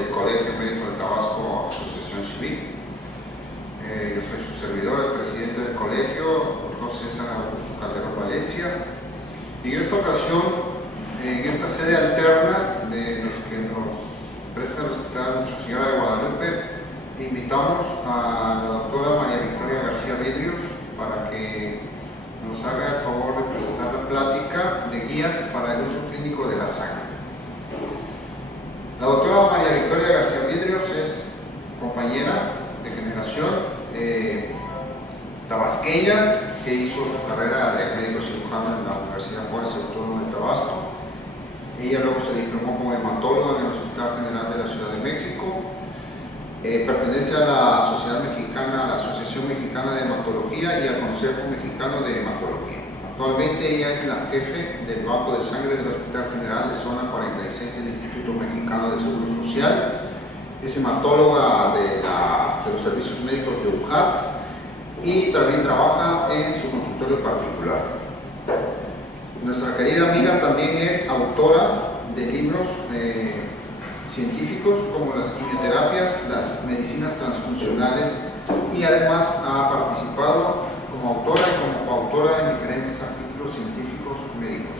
del Colegio Médico de Tabasco, Asociación Civil. Yo soy su servidor, el presidente del colegio, doctor César Augusto Calderón Valencia. Y en esta ocasión, en esta sede alterna de los que nos presta el Hospital Nuestra Señora de Guadalupe, invitamos a la doctora María Victoria García Vidrios para que nos haga el favor de presentar la plática de guías para el uso clínico de la sangre. La doctora María Victoria García Vidrios es compañera de generación tabasqueña, que hizo su carrera de médico cirujano en la Universidad Juárez Autónoma de Tabasco. Ella luego se diplomó como hematóloga en el Hospital General de la Ciudad de México. Pertenece a la Sociedad Mexicana, a la Asociación Mexicana de Hematología y al Consejo Mexicano de Hematología. Actualmente ella es la jefe del Banco de Sangre del Hospital General de Zona 46 del Instituto Mexicano de Seguro Social. Es hematóloga de los servicios médicos de UJAT y también trabaja en su consultorio particular. Nuestra querida amiga también es autora de libros científicos como las quimioterapias, las medicinas transfuncionales, y además ha participado como autora y como coautora en diferentes artículos científicos médicos.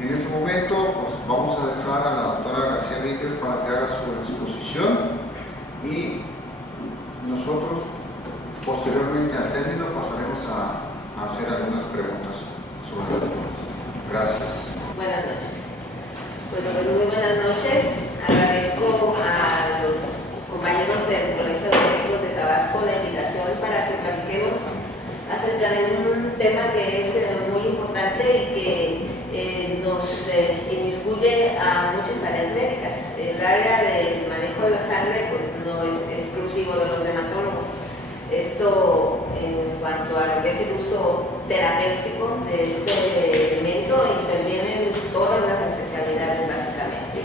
En este momento pues, vamos a dejar a la doctora García Vidrios para que haga su exposición y nosotros posteriormente al término pasaremos a hacer algunas preguntas sobre los temas. Gracias. Buenas noches. Bueno, muy buenas noches. Agradezco a los compañeros del Colegio de Médicos de Tabasco la invitación para que platiquemos acerca de un tema que es muy importante y que nos inmiscuye a muchas áreas médicas. El área del manejo de la sangre pues no es exclusivo de los hematólogos. Esto en cuanto a lo que es el uso terapéutico de este elemento intervienen todas las especialidades básicamente.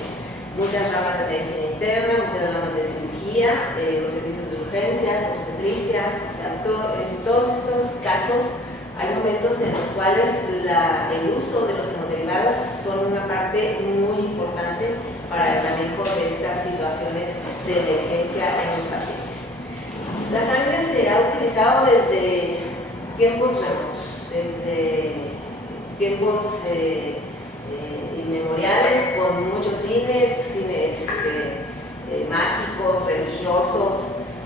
Muchas ramas de medicina interna, muchas ramas de cirugía, los servicios de urgencias, obstetricia, o sea, en todos estos casos hay momentos en los cuales el uso de los hemoderivados son una parte muy importante para el manejo de estas situaciones de emergencia en los pacientes. La sangre se ha utilizado desde tiempos remotos, desde tiempos inmemoriales, con muchos fines mágicos, religiosos,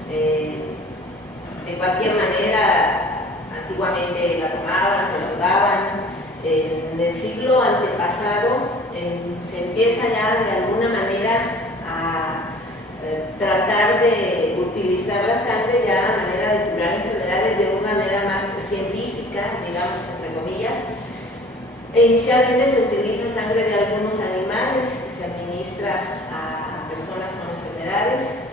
de cualquier manera. Antiguamente la tomaban, se la jugaban. En el siglo antepasado se empieza ya de alguna manera a tratar de utilizar la sangre ya a manera de curar enfermedades de una manera más científica, digamos, entre comillas. Inicialmente se utiliza sangre de algunos animales que se administra a personas con enfermedades.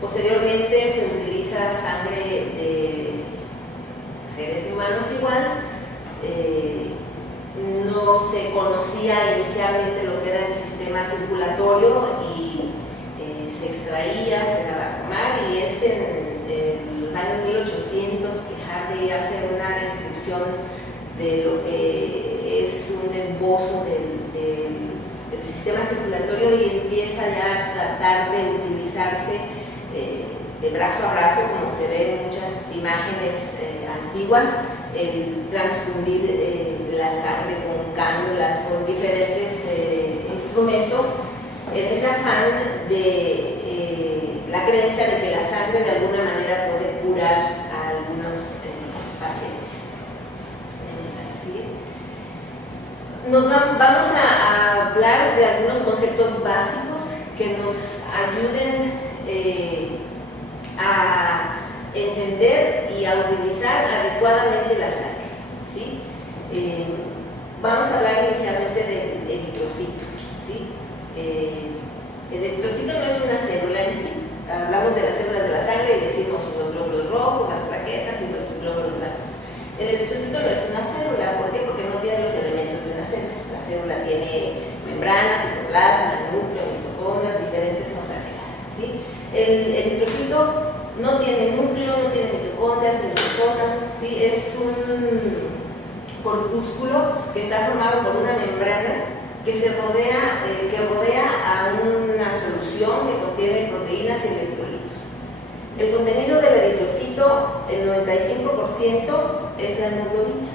Posteriormente se utiliza sangre de seres humanos igual. No se conocía inicialmente lo que era el sistema circulatorio y se extraía, se daba a tomar, y es en los años 1800 que Harvey hace una descripción de lo que es un esbozo del sistema circulatorio y empieza ya a tratar de utilizarse de brazo a brazo, como se ve en muchas imágenes antiguas, el transfundir la sangre con cánulas, con diferentes instrumentos, en ese afán de la creencia de que la sangre de alguna manera puede curar a algunos pacientes. Vamos a hablar de algunos conceptos básicos que nos ayuden a entender y a utilizar adecuadamente la sangre, ¿sí? Vamos a hablar inicialmente del eritrocito, ¿sí? El eritrocito no es una célula en sí. Hablamos de las células de la sangre y decimos los glóbulos rojos, las plaquetas y los glóbulos blancos. El eritrocito no es una célula. ¿Por qué? Porque no tiene los elementos de una célula. La célula tiene membranas, citoplasma, núcleo, mitocondrias, diferentes organelas, ¿sí? El eritrocito no tiene núcleo, no tiene mitocondrias, ni ribosomas, ¿sí? Es un corpúsculo que está formado por una membrana que rodea a una solución que contiene proteínas y electrolitos. El contenido del eritrocito, el 95% es la hemoglobina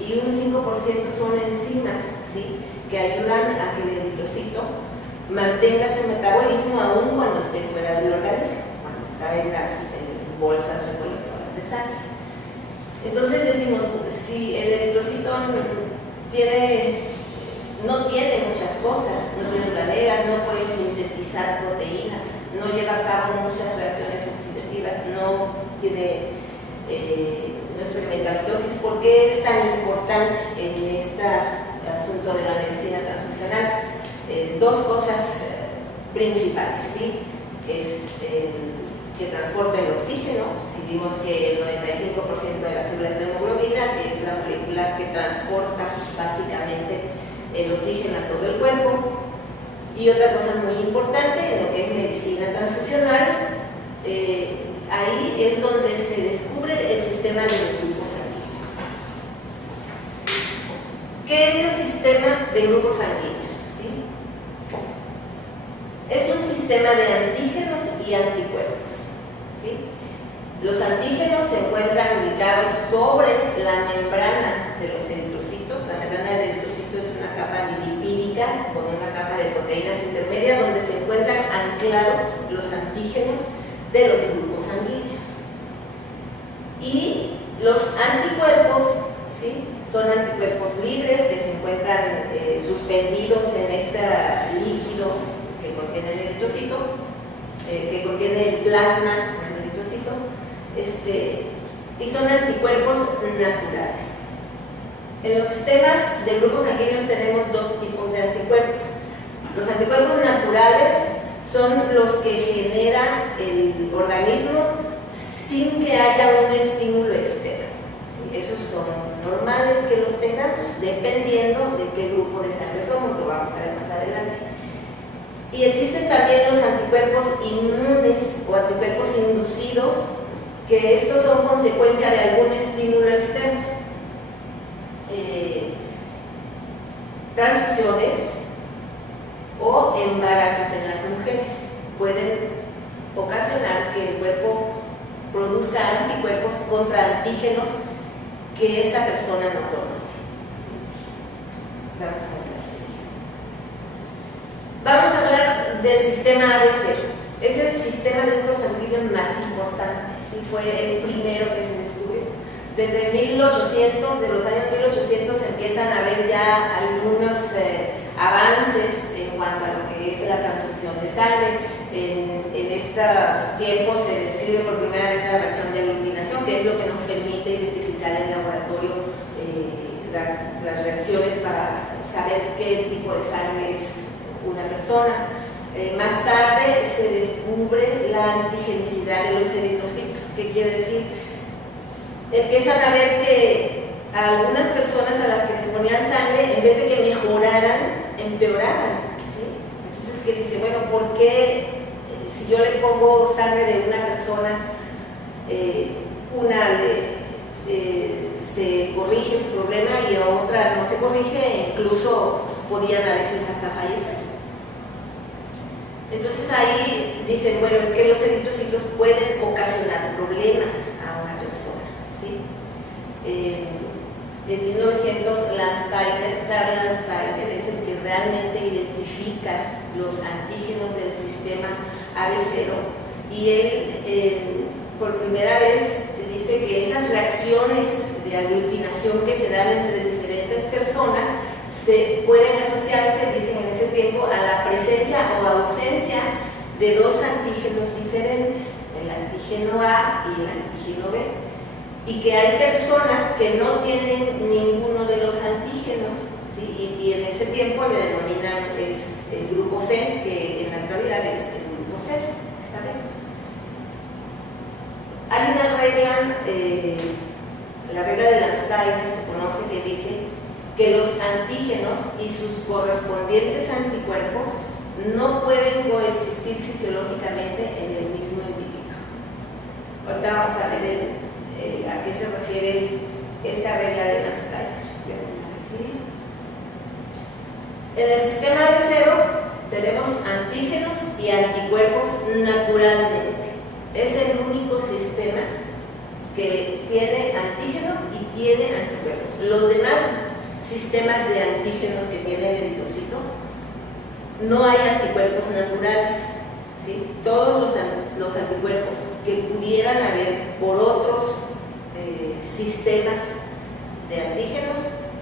y un 5% son enzimas, ¿sí?, que ayudan a que el eritrocito mantenga su metabolismo aún cuando esté fuera del organismo, cuando está en las bolsas recolectoras de sangre. Entonces decimos, si el eritrocito no tiene muchas cosas, no tiene planeras, no puede sintetizar proteínas, no lleva a cabo muchas reacciones oxidativas, no experimenta mitosis, ¿por qué es tan importante en este asunto de la medicina transfusional? Dos cosas principales, ¿sí? Es que transporta el oxígeno. Si vimos que el 95% de las células de hemoglobina, que es la molécula que transporta básicamente el oxígeno a todo el cuerpo. Y otra cosa muy importante en lo que es medicina transfusional, ahí es donde se descubre el sistema de los grupos sanguíneos. ¿Qué es el sistema de grupos sanguíneos? ¿Sí? Es un sistema de antígenos y anticuerpos. ¿Sí? Los antígenos se encuentran ubicados sobre la membrana de los eritrocitos. La membrana del eritrocito es una capa lipídica con una capa de proteínas intermedia donde se encuentran anclados los antígenos de los grupos sanguíneos. Y los anticuerpos, ¿sí?, son anticuerpos libres que se encuentran suspendidos en este líquido que contiene el eritrocito, que contiene el plasma del eritrocito, y son anticuerpos naturales. En los sistemas de grupos sanguíneos tenemos dos tipos de anticuerpos. Los anticuerpos naturales son los que genera el organismo sin que haya un estímulo externo. ¿Sí? Esos son normales que los tengamos, dependiendo de qué grupo de sangre somos, lo vamos a ver más adelante. Y existen también los anticuerpos inmunes o anticuerpos inducidos, que estos son consecuencia de algún estímulo externo. Transfusiones o embarazos en las mujeres pueden ocasionar que el cuerpo produzca anticuerpos contra antígenos que esta persona no conoce. Vamos a hablar del sistema ABC. Es el sistema de grupos sanguíneos más importante. Sí, fue el primero que se descubrió. Desde 1800, de los años 1800, empiezan a haber ya algunos avances en cuanto a lo que es la transfusión de sangre. En estos tiempos se describe por primera vez la reacción de aglutinación, que es lo que nos permite identificar en el laboratorio las reacciones para saber qué tipo de sangre es una persona. Más tarde se descubre la antigenicidad de los eritrocitos. ¿Qué quiere decir? Empiezan a ver que a algunas personas a las que les ponían sangre, en vez de que mejoraran, empeoraran. ¿Sí? Entonces, ¿qué dice? Bueno, ¿por qué si yo le pongo sangre de una persona, se corrige su problema y a otra no se corrige, incluso podían a veces hasta fallecer? Entonces ahí dicen, bueno, es que los eritrocitos pueden ocasionar problemas a una persona, ¿sí? En 1900, Karl Landsteiner es el que realmente identifica los antígenos del sistema AB0 y él por primera vez dice que esas reacciones de aglutinación que se dan entre diferentes personas se pueden asociarse, dicen en ese tiempo, a la presencia o ausencia de dos antígenos diferentes, el antígeno A y el antígeno B, y que hay personas que no tienen ninguno de los antígenos, ¿sí? y en ese tiempo le denominan el grupo C, que en la actualidad es el grupo C, sabemos. Hay una regla, la regla de Landsteiner se conoce, que dice que los antígenos y sus correspondientes anticuerpos no pueden coexistir fisiológicamente en el mismo individuo. Ahorita vamos a ver a qué se refiere esta regla de Landsteiner. En el sistema B0 tenemos antígenos y anticuerpos naturalmente. Es el único sistema que tiene antígeno y tiene anticuerpos. Los demás sistemas de antígenos que tiene el eritrocito, no hay anticuerpos naturales, ¿sí? Todos los anticuerpos que pudieran haber por otros sistemas de antígenos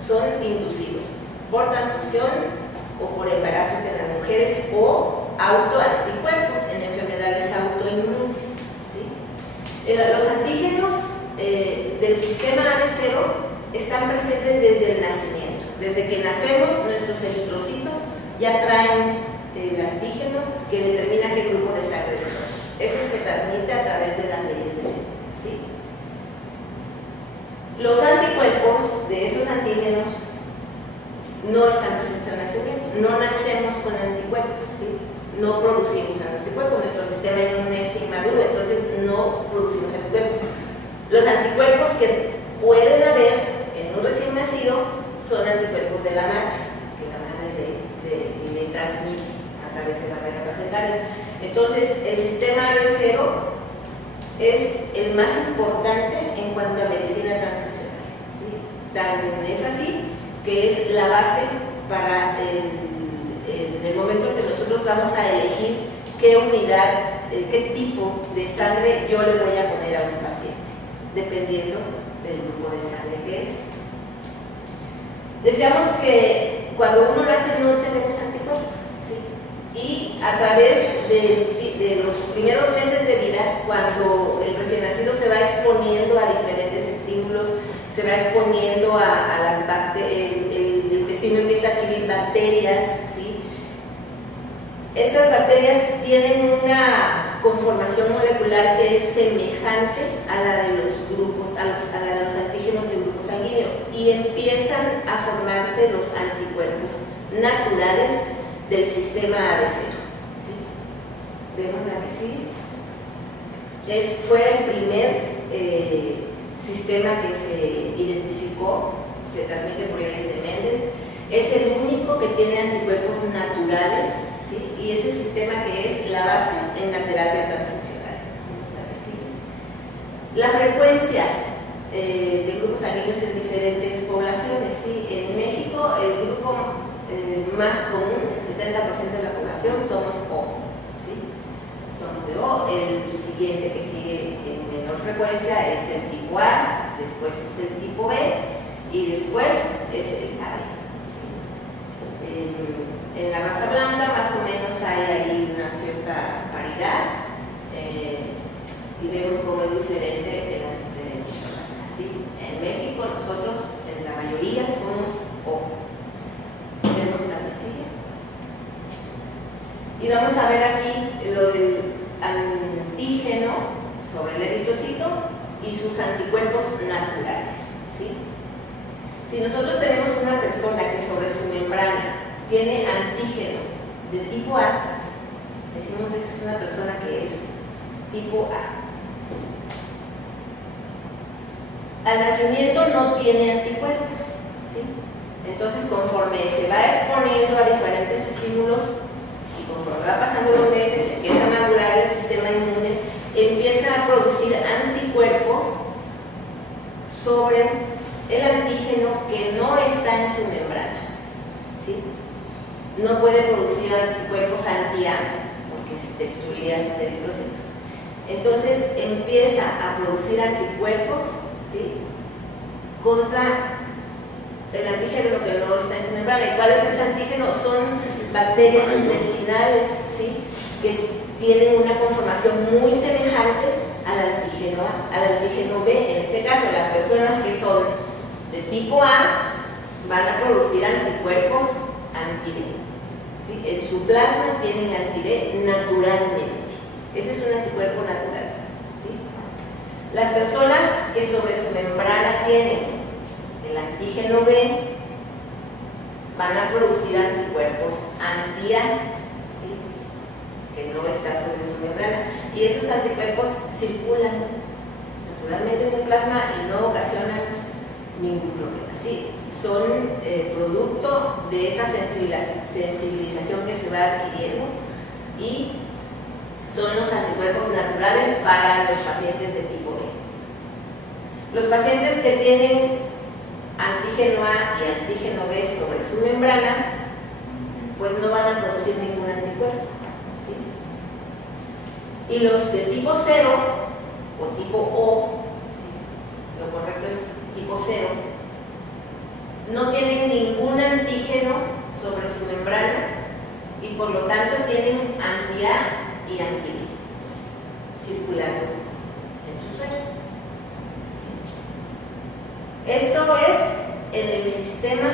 son inducidos por transfusión o por embarazos en las mujeres o autoanticuerpos en enfermedades autoinmunes, ¿sí? Los antígenos del sistema AB0 están presentes desde el nacimiento. Desde que nacemos, nuestros eritrocitos ya traen el antígeno que determina qué grupo de sangre somos. Eso se transmite a través de las leyes de Mendel, ¿sí? Los anticuerpos de esos antígenos no están presentes al nacimiento. No nacemos con anticuerpos, ¿sí? No producimos anticuerpos. Nuestro sistema inmune es inmaduro, entonces no producimos anticuerpos. Los anticuerpos que pueden haber en un recién nacido son anticuerpos de la madre, que la madre le transmite a través de la barrera placentaria. Entonces, el sistema AB0 es el más importante en cuanto a medicina transfusional, ¿sí? Tan es así que es la base para el momento en que nosotros vamos a elegir qué unidad, qué tipo de sangre yo le voy a poner a un paciente, dependiendo del grupo de sangre que es. Decíamos que cuando uno nace no tenemos anticuerpos, ¿sí? Y a través de los primeros meses de vida, cuando el recién nacido se va exponiendo a diferentes estímulos, se va exponiendo a las bacterias, el intestino empieza a adquirir bacterias, ¿sí? Estas bacterias tienen una conformación molecular que es semejante a la de los grupos, a la de los antígenos del grupo sanguíneo, y empiezan a formarse los anticuerpos naturales del sistema AB0, ¿sí? Vemos la que sigue. Fue el primer sistema que se identificó, se transmite por leyes de Mendel, es el único que tiene anticuerpos naturales, ¿sí? Y es el sistema que es la base en la terapia transfusional. La frecuencia de grupos sanguíneos en diferentes poblaciones, ¿sí? En México el grupo más común, el 70% de la población, somos O, ¿sí? Somos de O. El siguiente que sigue en menor frecuencia es el tipo A, después es el tipo B y después es el AB, ¿sí? En la raza blanca más o menos hay ahí una cierta paridad, y vemos cómo es diferente en las diferentes razas, ¿sí? En México nosotros en la mayoría somos O. Vemos la que sigue. Y vamos a ver aquí lo del antígeno sobre el eritrocito y sus anticuerpos naturales, ¿sí? Si nosotros tenemos una persona que sobre su membrana tiene antígeno de tipo A, decimos que es una persona que es tipo A. Al nacimiento no tiene anticuerpos, ¿sí? Entonces, conforme se va exponiendo a diferentes estímulos y conforme va pasando los meses, empieza a madurar el sistema inmune, empieza a producir anticuerpos sobre el antígeno que no está en su membrana, ¿sí? No puede producir anticuerpos anti-A porque destruiría sus eritrocitos. Entonces empieza a producir anticuerpos, ¿sí? Contra el antígeno que no está en su membrana. ¿Y cuál es ese antígeno? Son bacterias intestinales, ¿sí? Que tienen una conformación muy semejante al antígeno A, al antígeno B. En este caso, las personas que son de tipo A van a producir anticuerpos anti-B, ¿sí? En su plasma tienen anti-B naturalmente. Ese es un anticuerpo natural, ¿sí? Las personas que sobre su membrana tienen el antígeno B van a producir anticuerpos anti-A, ¿sí? Que no está sobre su membrana, y esos anticuerpos circulan naturalmente en el plasma y no ocasionan ningún problema, ¿sí? Son producto fruto de esa sensibilización que se va adquiriendo, y son los anticuerpos naturales para los pacientes de tipo B. Los pacientes que tienen antígeno A y antígeno B sobre su membrana, pues no van a producir ningún anticuerpo, ¿sí? Y los de tipo 0 o tipo O, ¿sí? Lo correcto es tipo 0, no tienen ningún antígeno sobre su membrana y por lo tanto tienen anti-A y anti-B circulando en su suero. Esto es en el sistema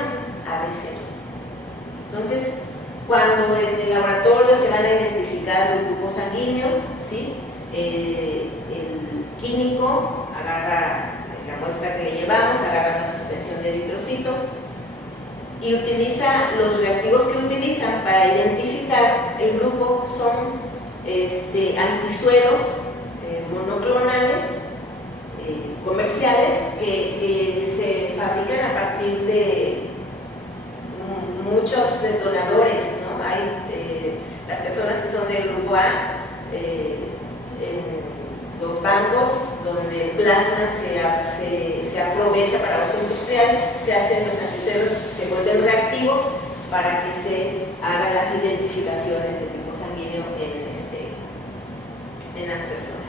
ABC. Entonces, cuando en el laboratorio se van a identificar los grupos sanguíneos, ¿sí? El químico agarra la muestra que le llevamos, agarra una suspensión de eritrocitos y utiliza los reactivos que utilizan para identificar el grupo. Son antisueros monoclonales comerciales que se fabrican a partir de muchos donadores, ¿no? Hay las personas que son del grupo A, en los bancos donde el plasma se aprovecha para uso industrial, se hacen los antisueros, se vuelven reactivos para que se hagan las identificaciones de tipo sanguíneo en las personas.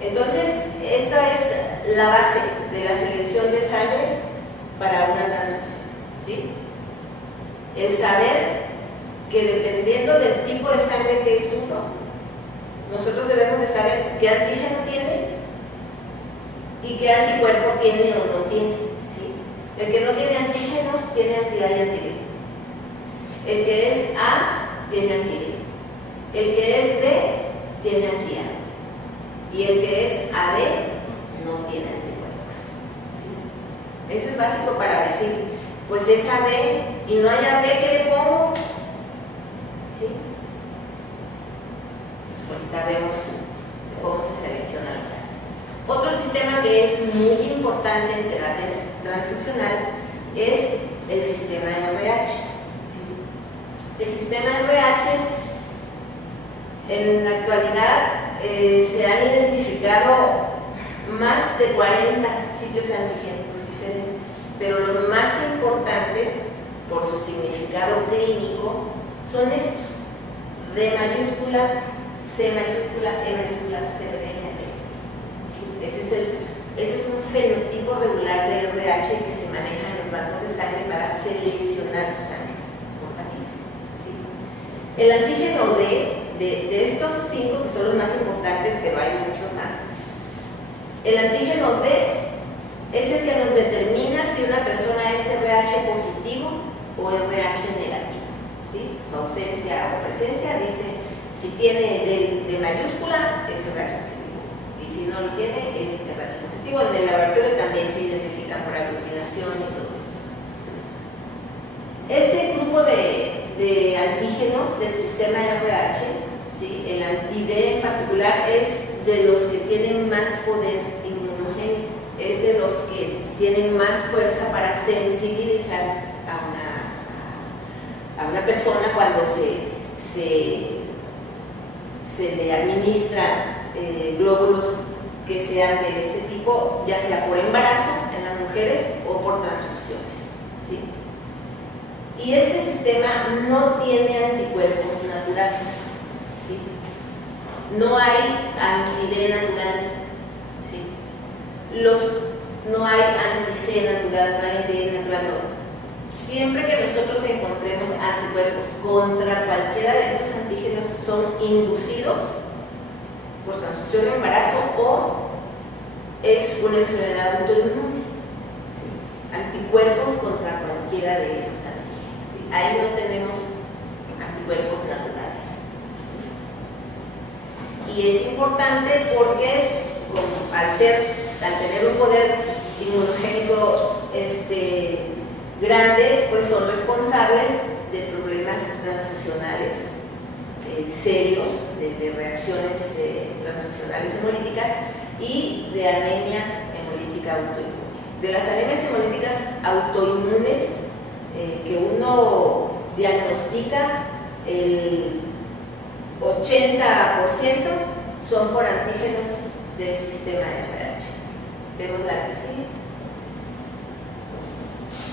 Entonces, esta es la base de la selección de sangre para una transfusión, ¿sí? El saber que dependiendo del tipo de sangre que es uno, nosotros debemos de saber qué antígeno tiene y qué anticuerpo tiene o no tiene, ¿sí? El que no tiene antígenos tiene anti-A y anti-B. El que es A tiene anti-B. El que es B tiene anti-A. Y el que es AB no tiene anticuerpos, ¿sí? Eso es básico para decir, pues es AB y no hay AB, ¿qué le pongo? ¿Sí? Entonces ahorita vemos cómo se selecciona la sangre. Otro sistema que es muy importante en terapia transfusional es el sistema RH. ¿Sí? El sistema RH en la actualidad se han identificado más de 40 sitios antigénicos diferentes, pero los más importantes por su significado clínico son estos: D mayúscula, C mayúscula, E mayúscula, C pequeña, E. Ese es un fenotipo regular de RH que se maneja en los bancos de sangre para seleccionar sangre compatible, ¿sí? El antígeno D, de estos 5 que son los más importantes, pero hay muchos más, el antígeno D es el que nos determina si una persona es RH positivo o RH negativo, ¿sí? Su ausencia o presencia dice si tiene D mayúscula es RH positivo y si no lo tiene es RH positivo. En el laboratorio también se identifican por aglutinación y todo esto. Este grupo de antígenos del sistema RH, ¿sí? El anti-D en particular es de los que tienen más poder inmunogénico, es de los que tienen más fuerza para sensibilizar a una persona cuando se le administra glóbulos que sean de este tipo, ya sea por embarazo en las mujeres o por transfusiones, ¿sí? Y este sistema no tiene anticuerpos naturales, ¿sí? No hay anti-D natural, ¿sí? No hay anti-C natural, no hay anti-D natural, no. Siempre que nosotros encontremos anticuerpos contra cualquiera de estos antígenos, son inducidos por transfusión o embarazo o es una enfermedad autoinmune, ¿sí? Anticuerpos contra cualquiera de esos antígenos, ¿sí? Ahí no tenemos anticuerpos naturales. Y es importante porque al tener un poder inmunogénico grande, pues son responsables de problemas transfusionales serios, de reacciones transfusionales hemolíticas y de anemia hemolítica autoinmune. De las anemias hemolíticas autoinmunes que uno diagnostica, el 80% son por antígenos del sistema RH. Vemos la que sigue.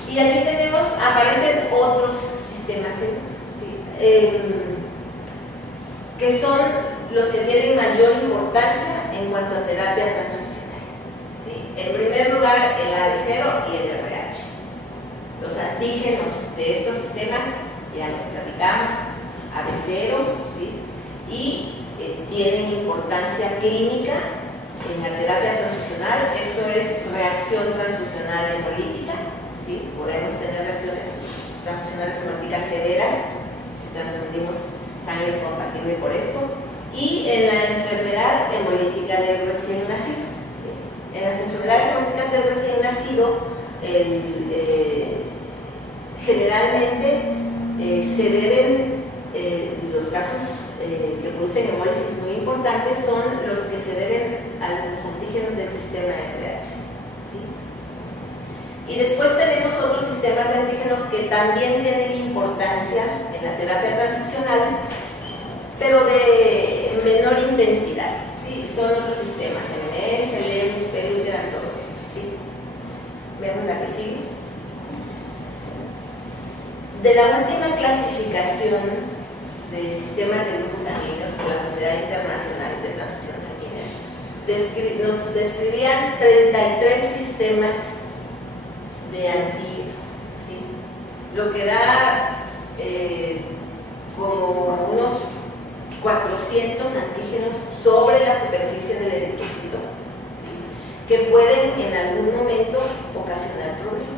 Y aquí aparecen otros sistemas que son los que tienen mayor importancia en cuanto a terapia transfusional. ¿Sí? En primer lugar, el AD0 y el RH. Los antígenos de estos sistemas ya los platicamos, AD0, ¿sí? Y tienen importancia clínica en la terapia transfusional. Esto es reacción transfusional hemolítica, ¿sí? Podemos tener reacciones transfusionales hemolíticas severas si transfundimos sangre compatible por esto, y en la enfermedad hemolítica del recién nacido, ¿sí? En las enfermedades hemolíticas del recién nacido generalmente se deben, los casos que producen hemólisis muy importantes son los que se deben a los antígenos del sistema RH, ¿sí? Y después tenemos otros sistemas de antígenos que también tienen importancia en la terapia transfusional, pero de menor intensidad, ¿sí? Son otros sistemas, MNS, LEMS, Pelutera, todo esto, ¿sí? Vemos la que sigue. De la última clasificación de sistemas de grupos sanguíneos por la Sociedad Internacional de Transfusión Sanguínea, nos describían 33 sistemas de antígenos, ¿sí? Lo que da como unos 400 antígenos sobre la superficie del eritrocito, ¿sí? Que pueden en algún momento ocasionar problemas.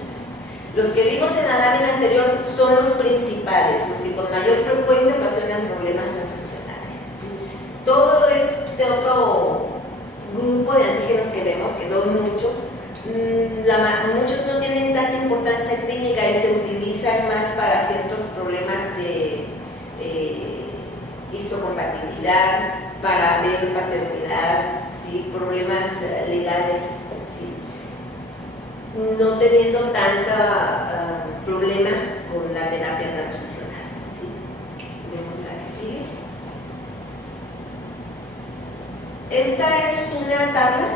Los que vimos en la lámina anterior son los principales, los que con mayor frecuencia ocasionan problemas transfusionales, ¿sí? Todo este otro grupo de antígenos que vemos, que son muchos, muchos no tienen tanta importancia clínica y se utilizan más para ciertos problemas de histocompatibilidad, para ver paternidad, ¿sí? Problemas legales, ¿sí? No teniendo tanta problema con la terapia transfusional, ¿sí? Vemos la que sigue. Esta es una tabla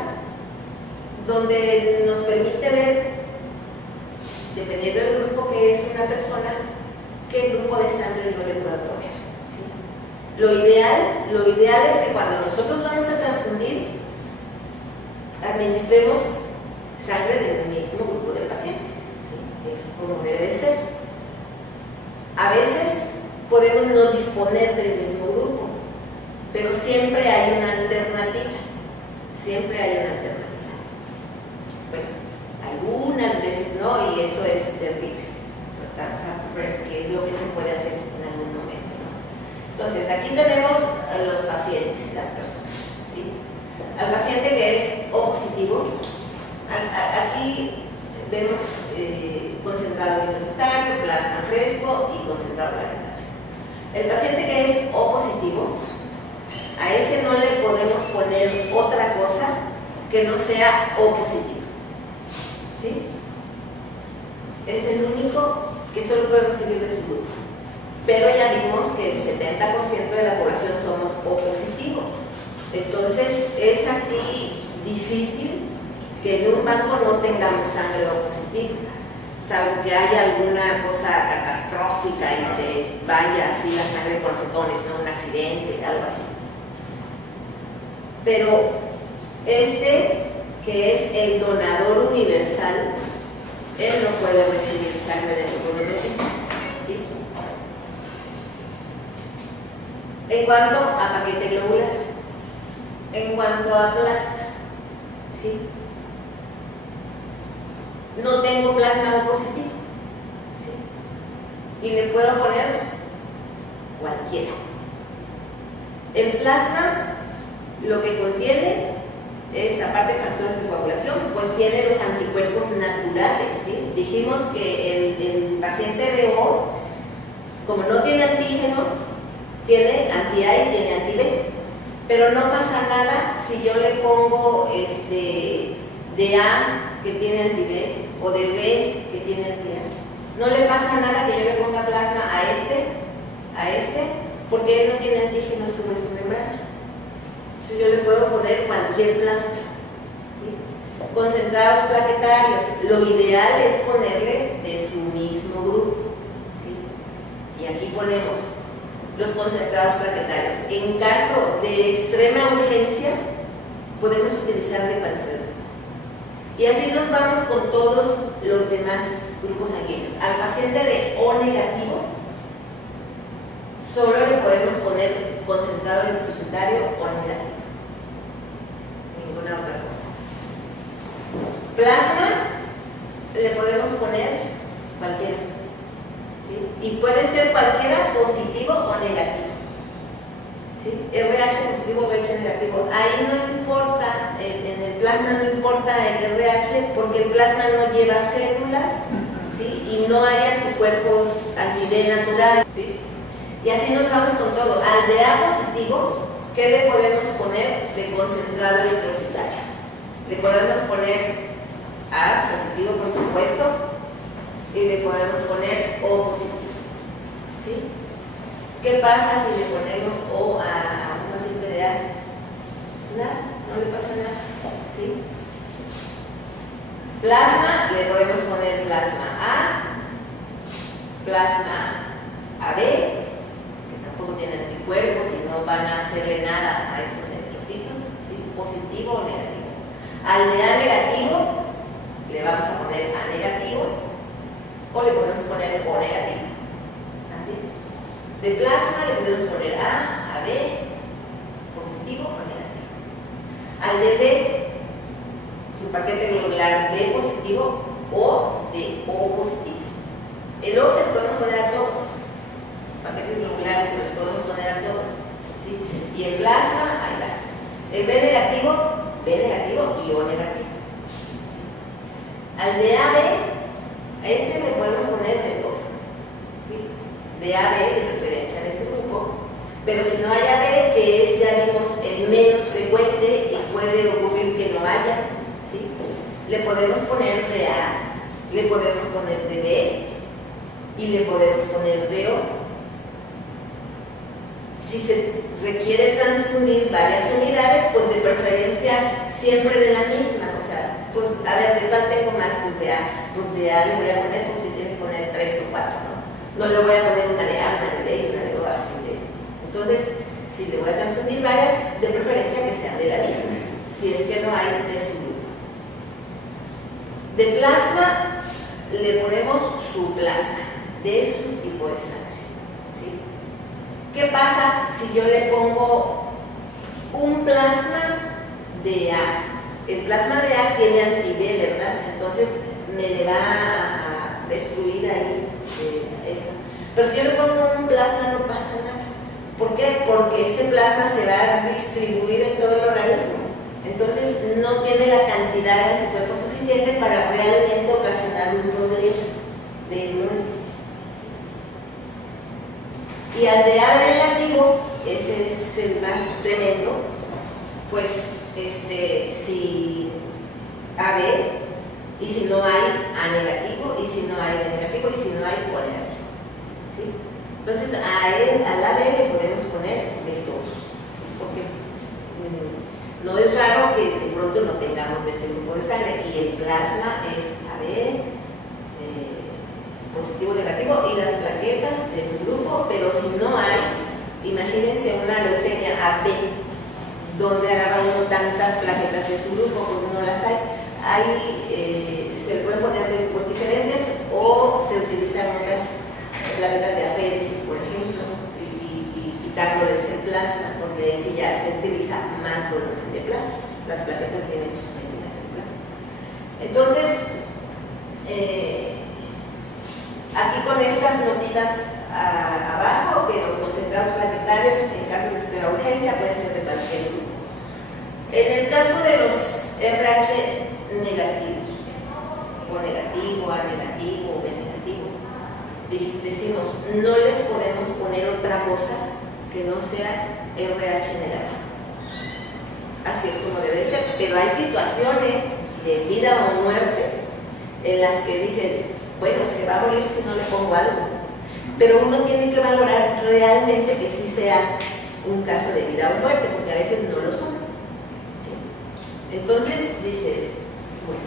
donde nos permite ver, dependiendo del grupo que es una persona, qué grupo de sangre yo le puedo poner, ¿sí? Lo ideal es que cuando nosotros vamos a transfundir, administremos sangre del mismo grupo del paciente, ¿sí? Es como debe de ser. A veces podemos no disponer del mismo grupo, pero siempre hay una alternativa, siempre hay una alternativa. Bueno, algunas veces no, y eso es terrible. Vamos a ver qué es lo que se puede hacer en algún momento, ¿no? Entonces, aquí tenemos a los pacientes, las personas, ¿sí? Al paciente que es O positivo, aquí vemos concentrado eritrocitario, plasma fresco y concentrado plaquetario. El paciente que es O positivo, a ese no le podemos poner otra cosa que no sea O positivo, ¿sí? Es el único que solo puede recibir de su grupo. Pero ya vimos que el 70% de la población somos O positivo. Entonces es así difícil que en un banco no tengamos sangre O positiva, salvo que haya alguna cosa catastrófica y se vaya así la sangre por montones, ¿no? Un accidente, algo así. Pero este, que es el donador universal, él no puede recibir sangre de ninguno de estos, ¿sí? En cuanto a paquete globular, en cuanto a plasma, ¿sí? No tengo plasma O positivo, ¿sí? Y me puedo poner cualquiera. El plasma lo que contiene es, aparte de factores de coagulación, pues tiene los anticuerpos naturales, ¿sí? Dijimos que el paciente de O, como no tiene antígenos, tiene anti-A y tiene anti-B, pero no pasa nada si yo le pongo de A que tiene anti-B o de B que tiene anti-A. No le pasa nada que yo le ponga plasma a este, porque él no tiene antígenos sobre su membrana. Entonces yo le puedo poner cualquier plasma. ¿Sí? Concentrados plaquetarios, lo ideal es ponerle de su mismo grupo. ¿Sí? Y aquí ponemos los concentrados plaquetarios. En caso de extrema urgencia, podemos utilizar de cualquier grupo. Y así nos vamos con todos los demás grupos sanguíneos. Al paciente de O negativo, solo le podemos poner concentrado eritrocitario O negativo. Ninguna otra cosa. Plasma, le podemos poner cualquiera. ¿Sí? Y puede ser cualquiera positivo o negativo. ¿Sí? RH positivo o RH negativo. Ahí no importa, en el plasma no importa el RH porque el plasma no lleva células, ¿sí? Y no hay anticuerpos anti-D naturales, ¿sí? Y así nos vamos con todo. Al de A positivo, ¿qué le podemos poner de concentrado eritrocitario? Le podemos poner A positivo, por supuesto, y le podemos poner O positivo, ¿sí? ¿Qué pasa si le ponemos O a un paciente de A? Nada, no le pasa nada, ¿sí? Plasma, le podemos poner plasma A, plasma AB, que tampoco tiene anticuerpos y no van a hacerle nada a estos eritrocitos, ¿sí? Positivo o negativo. Al de A negativo, le vamos a poner A negativo, o le podemos poner O negativo. De plasma le podemos poner A, AB, positivo o negativo. Al de B, su paquete globular B positivo o de O positivo. El O se lo podemos poner a todos. Sus paquetes globulares se los podemos poner a todos. ¿Sí? Y el plasma, ahí va. El B negativo y O negativo. ¿Sí? Al de AB, a ese le podemos poner de todo. ¿Sí? De AB de preferencia de su grupo, pero si no hay AB, que es, ya vimos, el menos frecuente y puede ocurrir que no haya, ¿sí? Le podemos poner de A, le podemos poner de B y le podemos poner de O. Si se requiere transfundir varias unidades, pues de preferencias siempre de la misma, o sea, pues a ver, ¿de cuál tengo más? Pues de A le voy a poner, pues si tiene que poner 3 o 4, ¿no? No le voy a poner una de A, una de B y una de O, así de. Entonces, si le voy a transfundir varias, de preferencia que sean de la misma, si es que no hay de su grupo. De plasma, le ponemos su plasma, de su tipo de sangre. ¿Sí? ¿Qué pasa si yo le pongo un plasma de A? El plasma de A tiene anti-D, ¿verdad? Entonces, me le va a destruir ahí esto. Pero si yo le pongo un plasma no pasa nada. ¿Por qué? Porque ese plasma se va a distribuir en todo el organismo. Entonces no tiene la cantidad de anticuerpos suficiente para realmente ocasionar un problema de hemólisis. Y al de AB negativo, ese es el más tremendo, pues si AB, y si no hay A negativo, y si no hay B negativo, y si no hay O negativo. ¿Sí? Entonces al AB le podemos poner de todos, ¿sí? Porque no es raro que de pronto no tengamos de ese grupo de sangre, y el plasma es AB, positivo o negativo, y las plaquetas de su grupo, pero si no hay, imagínense una leucemia AB, donde agarra uno tantas plaquetas de su grupo, pues no las hay. Ahí se le pueden poner de grupos diferentes o se utilizan otras plaquetas de aféresis, por ejemplo, y quitándoles el plasma, porque ahí sí ya se utiliza más volumen de plasma. Las plaquetas tienen sus medidas de plasma. Entonces, aquí con estas notitas abajo, que los concentrados plaquetarios en caso de urgencia pueden ser de cualquier grupo. En el caso de los RH negativos, O negativo, A negativo, B negativo, decimos, no les podemos poner otra cosa que no sea RH negativo. Así es como debe ser, pero hay situaciones de vida o muerte en las que dices, bueno, se va a morir si no le pongo algo. Pero uno tiene que valorar realmente que sí sea un caso de vida o muerte, porque a veces no lo son. ¿Sí? Entonces dice, bueno,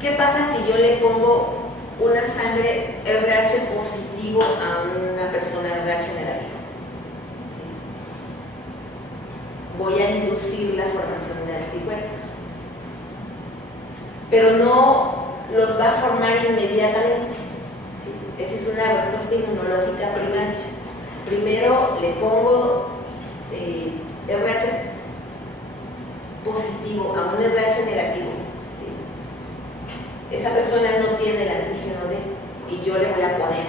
¿qué pasa si yo le pongo una sangre RH positivo a una persona RH negativo? ¿Sí? Voy a inducir la formación de anticuerpos, pero no los va a formar inmediatamente. ¿Sí? Esa es una respuesta inmunológica primaria. Primero le pongo RH positivo a un RH negativo. Esa persona no tiene el antígeno D y yo le voy a poner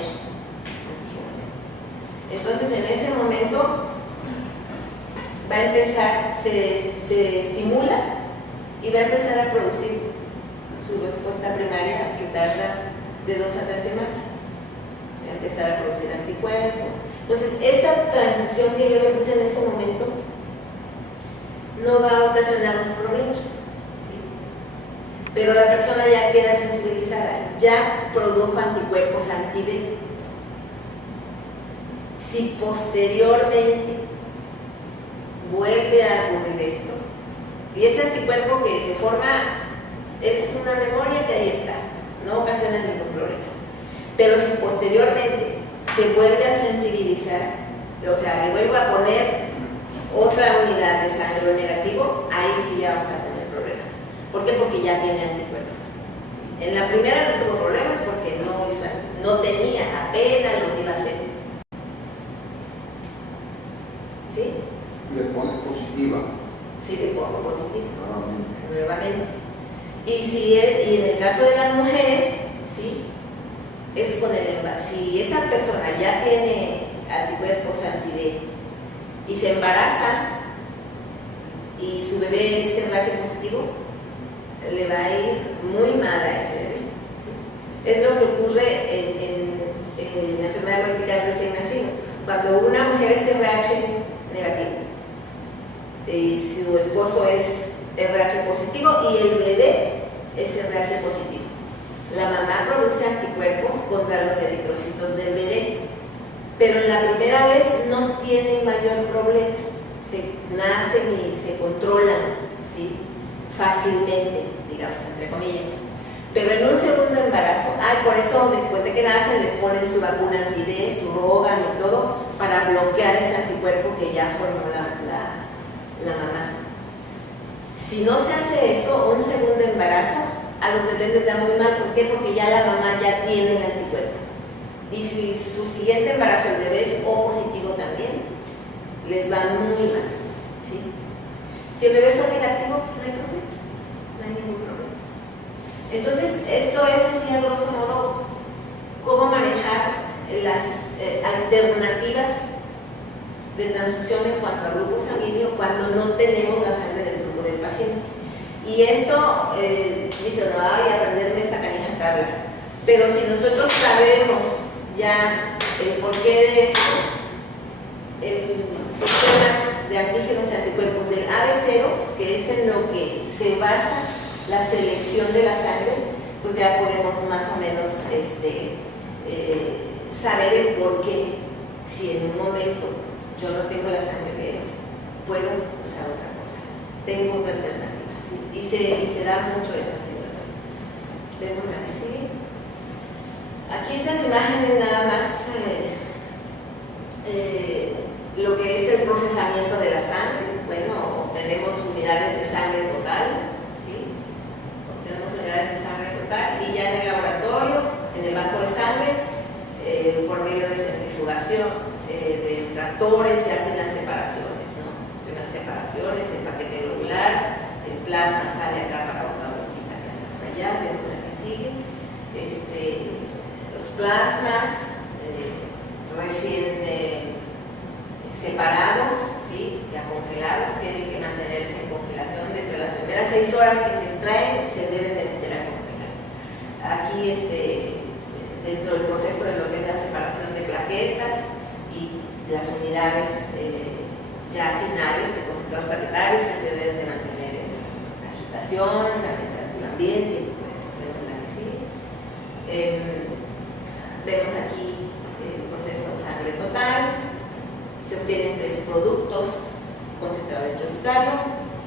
antígeno D. Entonces, en ese momento va a empezar, se estimula y va a empezar a producir su respuesta primaria, que tarda de 2 a 3 semanas. Va a empezar a producir anticuerpos. Entonces, esa transfusión que yo le puse en ese momento no va a ocasionarnos problemas. Pero la persona ya queda sensibilizada, ya produjo anticuerpos anti-D. Si posteriormente vuelve a ocurrir esto, y ese anticuerpo que se forma es una memoria que ahí está, no ocasiona ningún problema. Pero si posteriormente se vuelve a sensibilizar, o sea, le vuelvo a poner otra unidad de sangre negativo, ahí sí ya vamos a tener problemas. ¿Por qué? Porque ya tiene anticuerpos. En la primera no tuvo problemas porque no tenía, apenas los iba a hacer. ¿Sí? Le pone positiva. Sí, le pongo positiva. Nuevamente. Y en el caso de las mujeres, ¿sí? Es con el embarazo. Si esa persona ya tiene anticuerpos anti-D y se embaraza y su bebé es RH positivo, le va a ir muy mal a ese bebé. ¿Sí? Es lo que ocurre en la enfermedad vertical recién nacido. Cuando una mujer es RH negativo y su esposo es RH positivo y el bebé es RH positivo, la mamá produce anticuerpos contra los eritrocitos del bebé, pero en la primera vez no tienen mayor problema, se nacen y se controlan, ¿sí? Fácilmente, digamos, entre comillas. Pero en un segundo embarazo, por eso después de que nacen les ponen su vacuna anti-D, su Rogan y todo, para bloquear ese anticuerpo que ya formó la mamá. Si no se hace eso, un segundo embarazo, a los bebés les da muy mal. ¿Por qué? Porque ya la mamá ya tiene el anticuerpo. Y si su siguiente embarazo el bebé es O positivo también, les va muy mal. ¿Sí? Si el bebé es O negativo, pues no hay problema, no hay ningún problema. Entonces, esto es así a grosso modo cómo manejar las alternativas de transfusión en cuanto al grupo sanguíneo cuando no tenemos la sangre del grupo del paciente. Y esto, dice, no, voy a aprenderme esta canija tabla. Pero si nosotros sabemos ya el porqué de esto, el sistema de antígenos y anticuerpos del AB0, que es en lo que se basa la selección de la sangre, pues ya podemos más o menos saber el porqué. Si en un momento yo no tengo la sangre que es, puedo usar otra cosa, tengo otra alternativa, ¿sí? y se da mucho esta situación. Vemos la que sigue. Aquí esas imágenes nada más lo que es el procesamiento de la sangre. Bueno, obtenemos unidades de sangre total, ¿sí? Obtenemos unidades de sangre total y ya en el laboratorio, en el banco de sangre, por medio de centrifugación, de extractores, se hacen las separaciones, ¿no? Primeras separaciones, el paquete globular, el plasma sale acá para otra bolsita que anda por allá, vemos la que sigue. Los plasmas recién separados, ¿sí? Ya congelados, tienen que mantenerse en congelación dentro de las primeras 6 horas que se extraen, se deben de meter a congelar. Aquí, dentro del proceso de lo que es la separación de plaquetas y las unidades ya finales se concentrados plaquetarios que se deben de mantener en agitación, la temperatura ambiente, y pues vemos la que sigue. Vemos aquí el proceso de sangre total. Se obtienen 3 productos: concentrado eritrocitario,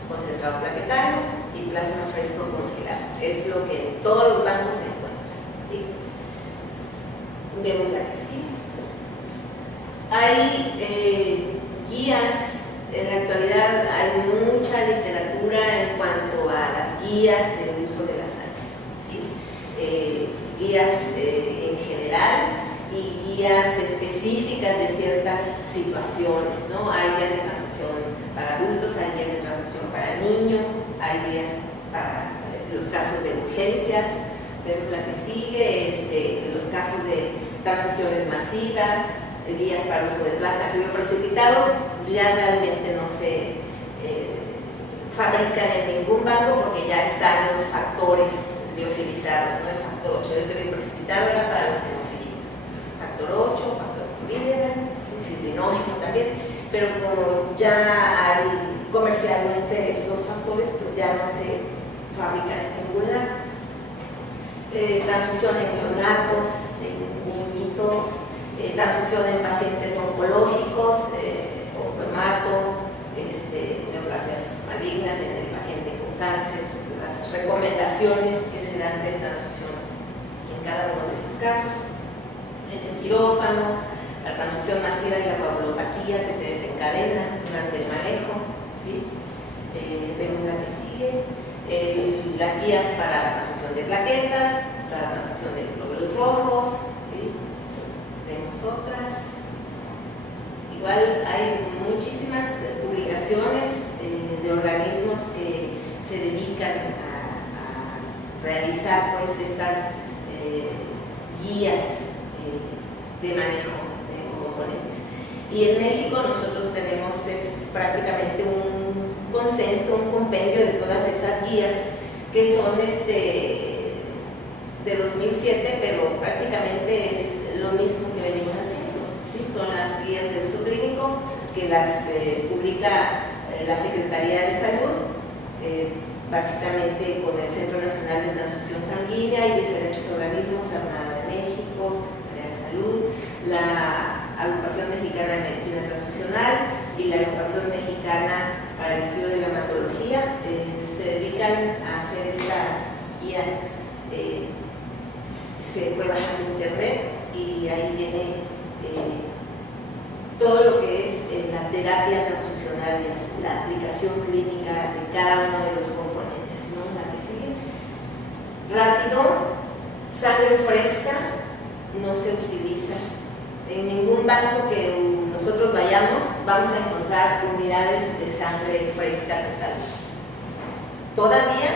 concentrado plaquetario y plasma fresco congelado. Es lo que en todos los bancos se encuentra, ¿sí? Vemos la que sigue. Hay guías. En la actualidad hay mucha literatura en cuanto a las guías de uso de la sangre, ¿sí? Guías en general y guías específicas de ciertas situaciones, ¿no? Hay guías de transfusión para adultos, hay guías de transfusión para niños, hay guías para los casos de urgencias. Vemos la que sigue, los casos de transfusiones masivas, guías para el uso de plasma crioprecipitados. Ya realmente no se fabrican en ningún banco porque ya están los factores liofilizados, ¿no? El factor 8 del crioprecipitado era para los hemofílicos, factor 8, factor fibrinógeno, fibrinógeno también, pero como ya hay comercialmente estos factores, pues ya no se fabrican en ningún lado. Transfusión en neonatos, en niñitos, transfusión en pacientes oncológicos, hemato, neoplasias malignas en el paciente con cáncer, las recomendaciones que se dan de transfusión en cada uno de esos casos. En el quirófano, la transfusión masiva y la coagulopatía que se desencadena durante el manejo, ¿sí? Vemos la que sigue. Las guías para la transfusión de plaquetas, para la transfusión de glóbulos rojos, ¿sí? Vemos otras. Igual hay muchísimas publicaciones de organismos que se dedican a realizar pues estas guías de manejo de componentes. Y en México nosotros tenemos prácticamente un consenso, un compendio de todas esas guías que son de 2007, pero prácticamente es lo mismo que venimos haciendo, ¿sí? Son las guías de uso clínico que las publica la Secretaría de Salud, básicamente con el Centro Nacional de Transfusión Sanguínea y diferentes organismos, Armada de México, Secretaría de Salud, la Agrupación Mexicana de Medicina Transfusional y la Agrupación Mexicana para el Estudio de la Hematología. Se dedican a hacer esta guía. Se puede bajar en internet y ahí viene todo lo que es la terapia transfusional, la aplicación clínica de cada uno de los componentes, ¿no? La que sigue. Rápido, sangre fresca no se utiliza. En ningún banco que nosotros vayamos vamos a encontrar unidades de sangre fresca total. Todavía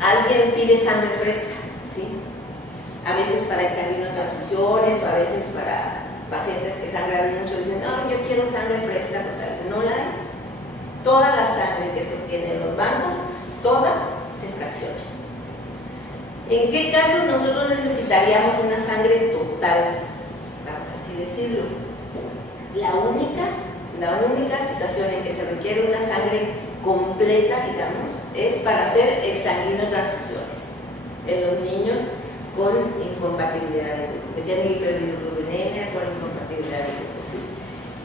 alguien pide sangre fresca, ¿sí? A veces para exsanguinotransfusiones o a veces para pacientes que sangran mucho dicen, no, yo quiero sangre fresca total. No la hay. Toda la sangre que se obtiene en los bancos, toda se fracciona. ¿En qué casos nosotros necesitaríamos una sangre total? Vamos así decirlo. La única situación en que se requiere una sangre completa, digamos, es para hacer exsanguinotransfusiones en los niños con incompatibilidad de grupo, que tienen hiperbilirubinemia con incompatibilidad de grupo, ¿sí?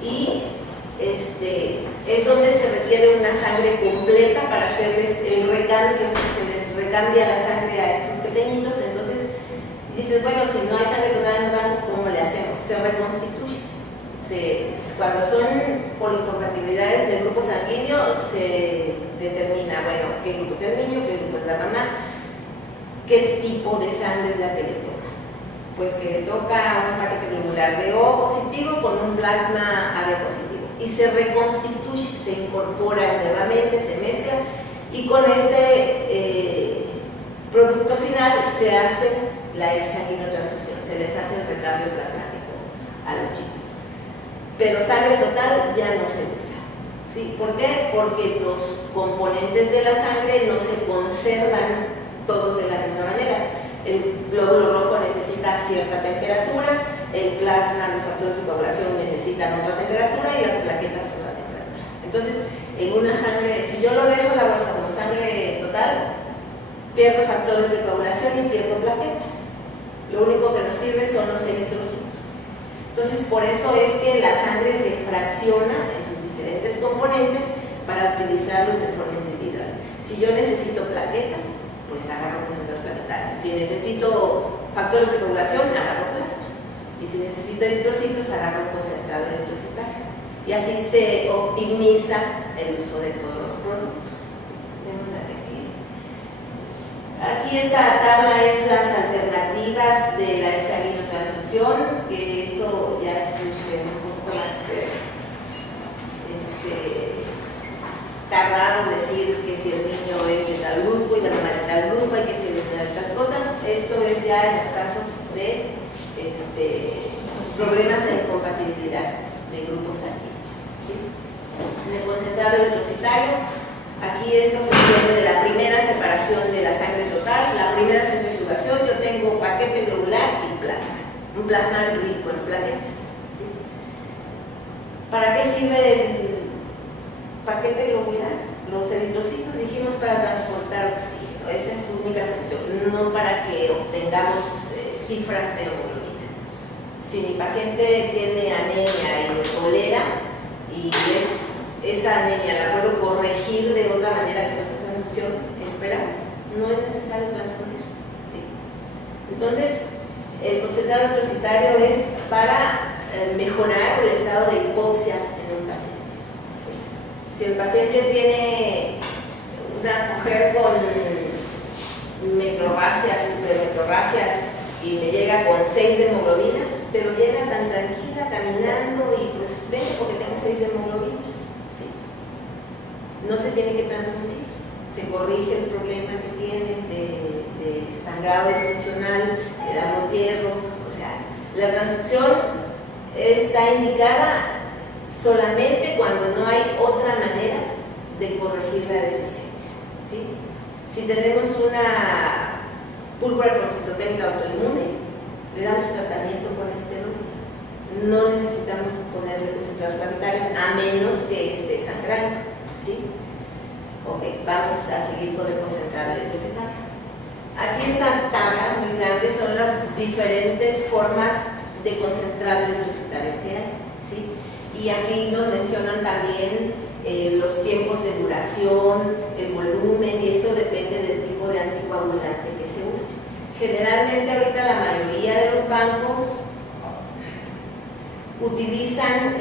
Y es donde se requiere una sangre completa para hacerles el recambio, se les recambia la sangre a estos pequeñitos. Entonces dices, bueno, si no hay sangre total en los bancos, ¿cómo le hacemos? Se reconstituye. Cuando son por incompatibilidades del grupo sanguíneo, se determina, bueno, qué grupo es el niño, qué grupo es la mamá, qué tipo de sangre es la que le toca. Pues que le toca un paquete globular de O positivo con un plasma AB positivo. Y se reconstituye, se incorpora nuevamente, se mezcla y con este producto final se hace la exsanguinotransfusión, se les hace el recambio plasmático a los chicos. Pero sangre total ya no se usa, ¿sí? ¿Por qué? Porque los componentes de la sangre no se conservan todos de la misma manera. El glóbulo rojo necesita cierta temperatura, el plasma, los factores de coagulación necesitan otra temperatura y las plaquetas otra temperatura. Entonces, en una sangre, si yo lo dejo la bolsa como sangre total, pierdo factores de coagulación y pierdo plaquetas. Lo único que nos sirve son los eritrocitos. Entonces, por eso es que la sangre se fracciona en sus diferentes componentes para utilizarlos de forma individual. Si yo necesito plaquetas, pues agarro concentrados plaquetarios. Si necesito factores de coagulación, agarro plasma. Y si necesito eritrocitos, agarro concentrado eritrocitario. Y así se optimiza el uso de todos los productos. Vemos la que sigue. Aquí esta tabla es las alternativas de la hexaguinotransfusión, que esto ya es un poco más tardado decir que si el niño es de tal grupo y la mamá de tal grupo hay que seleccionar estas cosas. Esto es ya en los casos de problemas de incompatibilidad de grupos sanguíneos, ¿sí? En el concentrado eritrocitario, aquí esto se pierde de la primera separación de la sangre total, la primera centrifugación. Yo tengo paquete globular y plasma, un plasma rico en plaquetas, ¿sí? ¿Para qué sirve el paquete globular? Los eritrocitos dijimos para transportar oxígeno, esa es su única función, no para que obtengamos cifras de hemoglobina. Si mi paciente tiene anemia y me tolera y esa anemia la puedo corregir de otra manera que nuestra transfusión, esperamos, no es necesario transfundir, ¿sí? Entonces, el concentrado eritrocitario es para mejorar el estado de hipoxia en un paciente, ¿sí? Si el paciente tiene una mujer con metrorragias, hipermetrorragias y me llega con 6 de hemoglobina, pero llega tan tranquila caminando y pues vengo porque tengo 6 de hemoglobina, ¿sí? No se tiene que transfundir, se corrige el problema que tiene de sangrado disfuncional, le damos hierro. O sea, la transfusión está indicada solamente cuando no hay otra manera de corregir la deficiencia, ¿sí? Si tenemos una púrpura trombocitópenia autoinmune, le damos tratamiento con esteroide. No necesitamos ponerle concentrados plaquetarios a menos que esté sangrando, ¿sí? Ok, vamos a seguir con el concentrado eritrocitario. Aquí esta tabla muy grande son las diferentes formas de concentrado eritrocitario que hay, ¿sí? Y aquí nos mencionan también los tiempos de duración, el volumen, y esto depende del tipo de anticoagulante que se use. Generalmente ahorita la mayoría de los bancos utilizan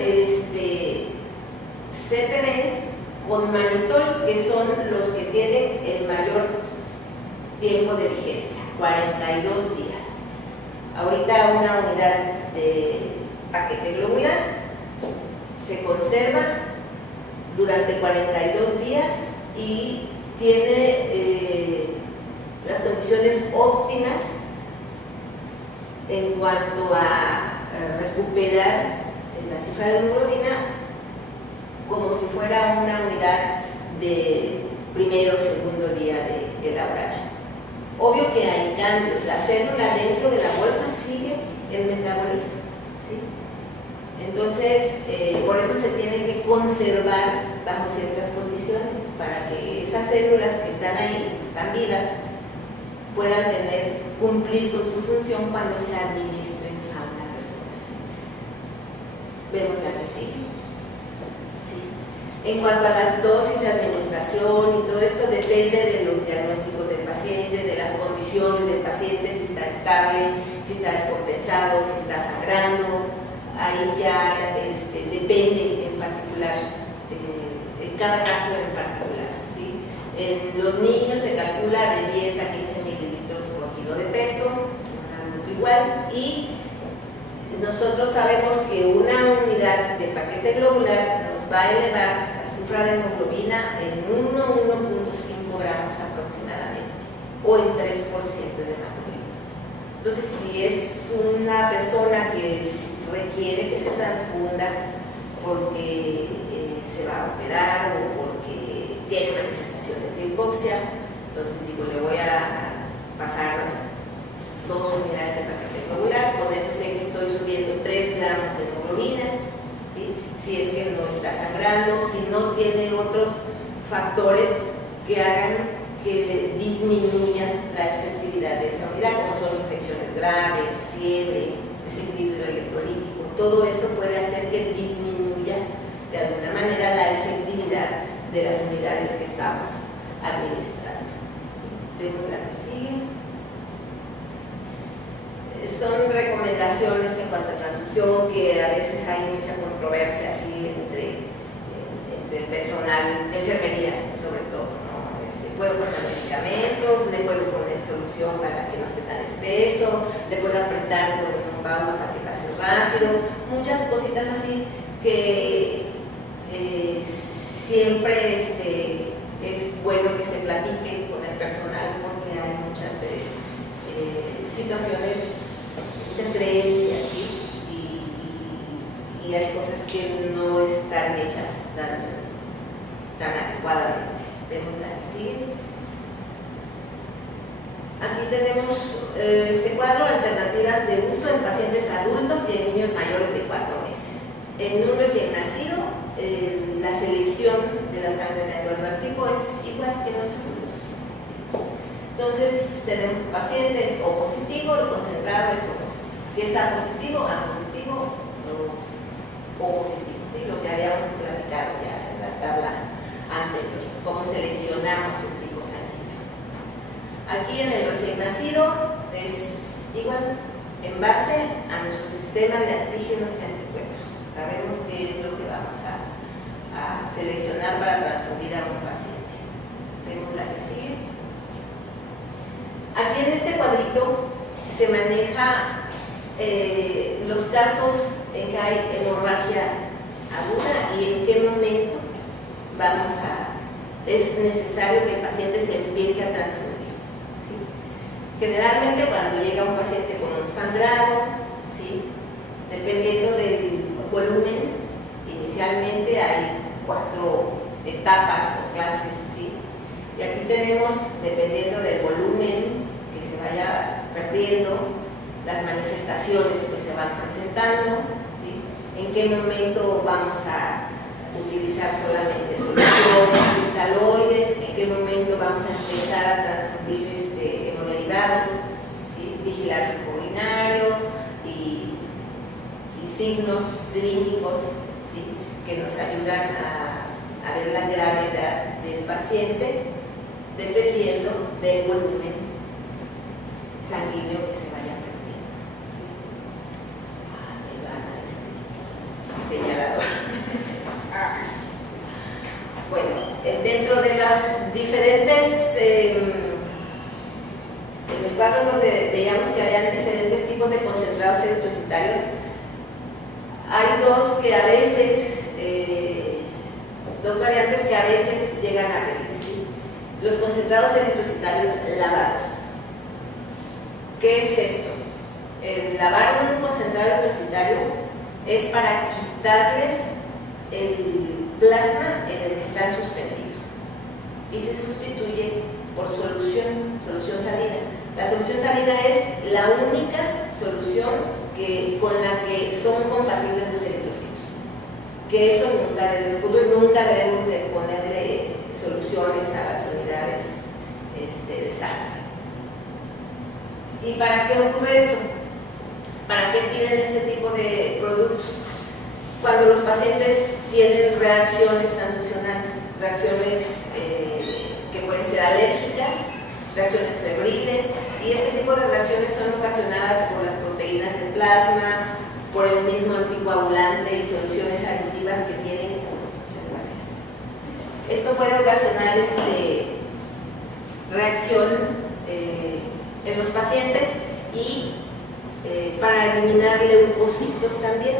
CPD con manitol, que son los que tienen el mayor tiempo de vigencia, 42 días. Ahorita una unidad de paquete globular se conserva durante 42 días y tiene las condiciones óptimas en cuanto a recuperar la cifra de hemoglobina como si fuera una unidad de primero o segundo día de laboral. Obvio que hay cambios, la célula dentro de la bolsa sigue el metabolismo, ¿sí? Entonces, por eso se tiene que conservar bajo ciertas condiciones para que esas células que están ahí, que están vivas, puedan cumplir con su función cuando se administren a una persona, ¿sí? Vemos la que sigue. ¿Sí? En cuanto a las dosis de administración y todo esto depende de los diagnósticos del paciente, de las condiciones del paciente, si está estable, si está descompensado, si está sangrando. Ahí ya depende en particular, en cada caso en particular, ¿sí? En los niños se calcula de 10 a 15 mililitros por kilo de peso, un adulto igual, y nosotros sabemos que una unidad de paquete globular nos va a elevar la cifra de hemoglobina en 1,5 gramos aproximadamente, o en 3% de hemoglobina. Entonces, si es una persona que requiere que se transfunda porque se va a operar o porque tiene manifestaciones de hipoxia, entonces digo, le voy a pasar 2 unidades de paquete globular, con eso sé que estoy subiendo 3 gramos de hemoglobina, ¿sí? si es que no está sangrando, si no tiene otros factores que hagan que disminuyan la efectividad de esa unidad, como son infecciones graves, fiebre, desequilibrio electrolítico. Todo eso puede hacer que disminuya de alguna manera la efectividad de las unidades que estamos administrando. Vemos la que sigue. Son recomendaciones en cuanto a transfusión, que a veces hay mucha controversia así entre el personal de enfermería, sobre todo, ¿no? Puedo poner medicamentos, le puedo poner solución para que no esté tan espeso, le puedo apretar con un baumo para que pase rápido, muchas cositas así que siempre es bueno que se platique con el personal, porque hay muchas situaciones, muchas creencias, ¿sí? Y hay cosas que no están hechas tan adecuadamente. Vemos la que sigue. Aquí tenemos este cuadro, alternativas de uso en pacientes adultos y en niños mayores de 4 meses. En un recién nacido, la selección de la sangre de acuerdo al tipo es igual que en los adultos. Entonces, tenemos pacientes O positivo, el concentrado es O positivo. Si es A positivo, A positivo o O positivo, ¿sí? Lo que habíamos platicado ya en la tabla anterior, cómo seleccionamos el tipo sanguíneo. Aquí en el recién nacido es igual, en base a nuestro sistema de antígenos y anticuerpos. Sabemos qué es lo que vamos a seleccionar para transfundir a un paciente. Vemos la que sigue. Aquí en este cuadrito se maneja los casos en que hay hemorragia aguda y en qué momento es necesario que el paciente se empiece a transfundir, ¿sí? Generalmente cuando llega un paciente con un sangrado, ¿sí? Dependiendo del volumen, inicialmente hay 4 etapas o clases, ¿sí? Y aquí tenemos, dependiendo del volumen que se vaya perdiendo, las manifestaciones que se van presentando, ¿sí? En qué momento vamos a utilizar solamente soluciones cristaloides, en qué momento vamos a empezar a transfundir hemoderivados, ¿sí? Vigilar el urinario y signos clínicos, ¿sí? Que nos ayudan a ver la gravedad del paciente dependiendo del volumen sanguíneo que se vaya perdiendo, ¿sí? Me gana señalador. Bueno, dentro de las diferentes, en el cuadro donde veíamos que habían diferentes tipos de concentrados eritrocitarios, hay dos variantes que a veces llegan a pedir, ¿sí? Los concentrados eritrocitarios lavados. ¿Qué es esto? El lavar un concentrado eritrocitario es para quitarles el plasma en el que están suspendidos y se sustituye por solución salina. La solución salina es la única solución con la que son compatibles los eritrocitos, que eso nunca debe ocurrir, nunca debemos de ponerle soluciones a las unidades de sangre. ¿Y para qué ocurre esto? ¿Para qué piden este tipo de productos? Cuando los pacientes tienen reacciones transfusionales, reacciones que pueden ser alérgicas, reacciones febriles, y este tipo de reacciones son ocasionadas por las proteínas del plasma, por el mismo anticoagulante y soluciones aditivas que tienen. Muchas gracias. Esto puede ocasionar reacción en los pacientes y para eliminar leucocitos también.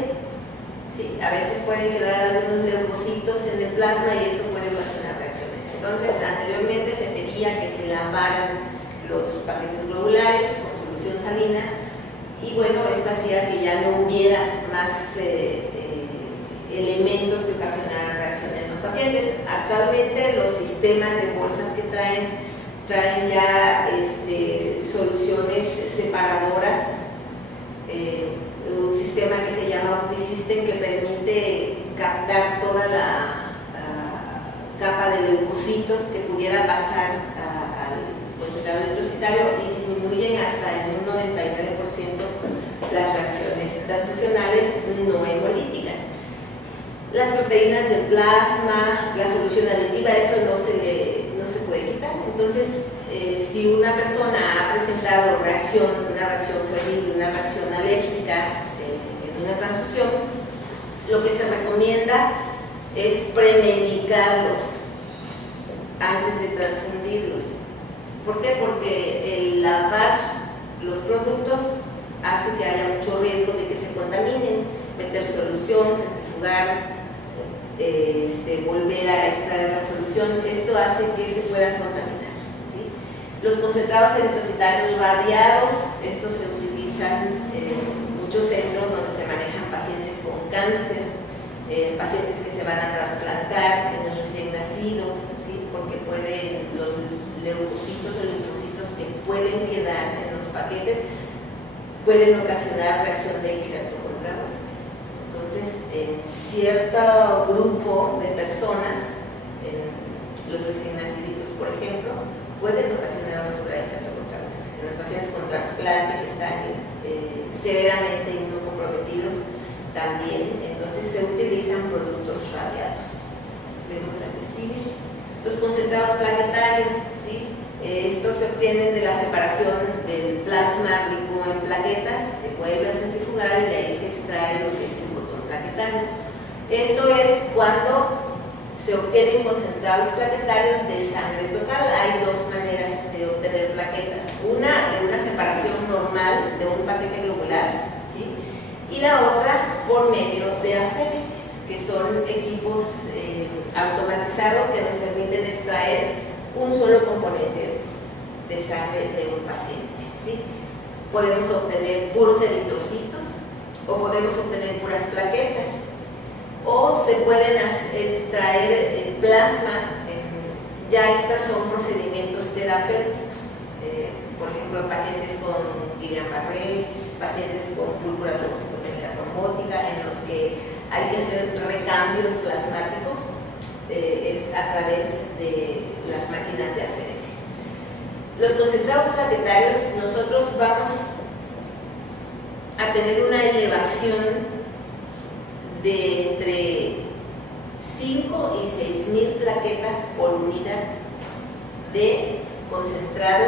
Sí, a veces pueden quedar algunos leucocitos en el plasma y eso puede ocasionar reacciones. Entonces, anteriormente se pedía que se lavaran los paquetes globulares con solución salina y bueno, esto hacía que ya no hubiera más elementos que ocasionaran reacción en los pacientes. Actualmente los sistemas de bolsas que traen ya soluciones separadoras, un sistema que se llama OptiSystem que permite captar trocitos que pudiera pasar al concentrador eritrocitario y disminuyen hasta en un 99% las reacciones transfusionales no hemolíticas. Las proteínas del plasma, la solución aditiva, eso no se puede quitar. Entonces, si una persona ha presentado una reacción febril, una reacción alérgica en una transfusión, lo que se recomienda es premedicarlos antes de transfundirlos. ¿Por qué? Porque el lavar los productos hace que haya mucho riesgo de que se contaminen, meter solución, centrifugar, volver a extraer la solución. Esto hace que se puedan contaminar, ¿sí? Los concentrados eritrocitarios radiados, estos se utilizan en muchos centros donde se manejan pacientes con cáncer, pacientes que se van a trasplantar en los recién nacidos, ¿sí? Porque los leucocitos o linfocitos que pueden quedar en los paquetes pueden ocasionar reacción de injerto contra huésped. Entonces, en cierto grupo de personas, en los recién naciditos, por ejemplo, pueden ocasionar una fuga de injerto contra huésped. En los pacientes con trasplante que están severamente inmunocomprometidos también. Entonces, se utilizan productos radiados. Vemos la que sigue. Los concentrados plaquetarios, ¿sí? Estos se obtienen de la separación del plasma rico en plaquetas, se vuelve a centrifugar y de ahí se extrae lo que es el botón plaquetario. Esto es cuando se obtienen concentrados plaquetarios de sangre total. Hay dos maneras de obtener plaquetas: una de una separación normal de un paquete globular, ¿sí? Y la otra por medio de aféresis, que son equipos automatizados que nos permiten extraer un solo componente de sangre de un paciente, ¿sí? Podemos obtener puros eritrocitos o podemos obtener puras plaquetas, o se pueden extraer el plasma. Ya estos son procedimientos terapéuticos, por ejemplo, pacientes con Guillain-Barré, pacientes con púrpura toxicopénica trombótica, en los que hay que hacer recambios plasmáticos, es a través de las máquinas de aféresis. Los concentrados plaquetarios, nosotros vamos a tener una elevación de entre 5 y 6,000 plaquetas por unidad de concentrado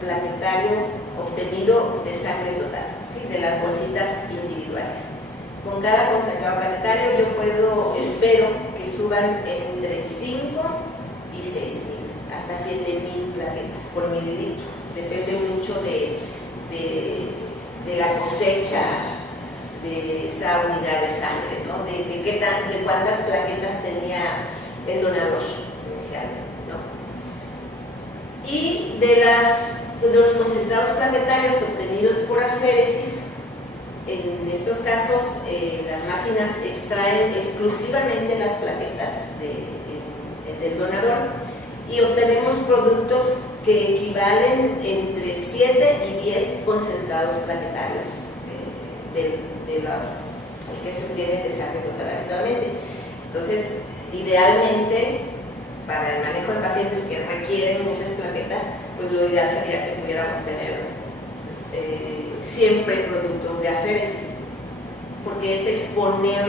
plaquetario obtenido de sangre total, ¿sí? De las bolsitas individuales. Con cada concentrado plaquetario yo espero que suban entre 5 y 6,000, hasta 7,000 plaquetas por mililitro. Depende mucho de la cosecha de esa unidad de sangre, ¿no? De cuántas plaquetas tenía el donador inicial, ¿no? Y de los concentrados plaquetarios obtenidos por aféresis, en estos casos las máquinas extraen exclusivamente las plaquetas del donador y obtenemos productos que equivalen entre 7 y 10 concentrados plaquetarios que se obtienen de sangre total habitualmente. Entonces, idealmente, para el manejo de pacientes que requieren muchas plaquetas, pues lo ideal sería que pudiéramos tener siempre productos de aféresis, porque es exponer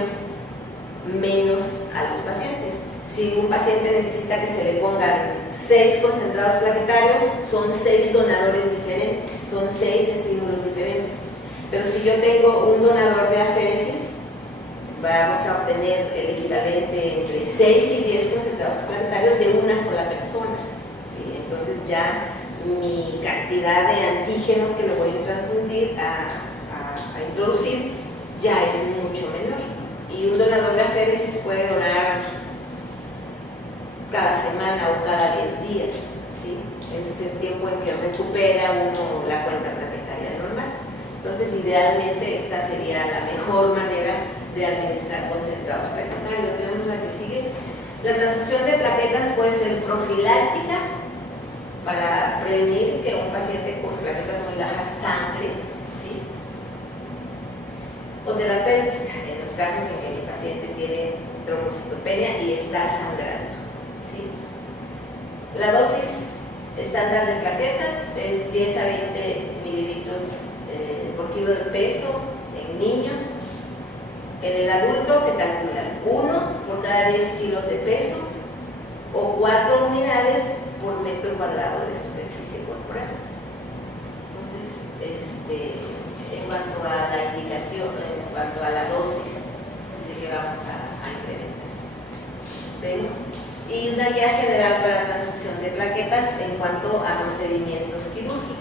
menos a los pacientes. Si un paciente necesita que se le pongan 6 concentrados plaquetarios, son 6 donadores diferentes, son 6 estímulos diferentes. Pero si yo tengo un donador de aféresis, vamos a obtener el equivalente entre 6 y 10 concentrados plaquetarios de una sola persona, ¿sí? Entonces ya mi cantidad de antígenos que le voy a transfundir a introducir ya es mucho menor. Y un donador de aféresis puede donar cada semana o cada 10 días, ¿sí? Es el tiempo en que recupera uno la cuenta plaquetaria normal. Entonces, idealmente, esta sería la mejor manera de administrar concentrados plaquetarios. Vemos la que sigue. La transfusión de plaquetas puede ser profiláctica, para prevenir que un paciente con plaquetas muy bajas sangre, ¿sí? O terapéutica, en los casos en que mi paciente tiene trombocitopenia y está sangrando, ¿sí? La dosis estándar de plaquetas es 10 a 20 mililitros por kilo de peso en niños. En el adulto se calculan 1 por cada 10 kilos de peso o 4 unidades por metro cuadrado de superficie corporal. Entonces, en cuanto a la indicación, en cuanto a la dosis de que vamos a incrementar. ¿Vemos? Y una guía general para transfusión de plaquetas en cuanto a procedimientos quirúrgicos.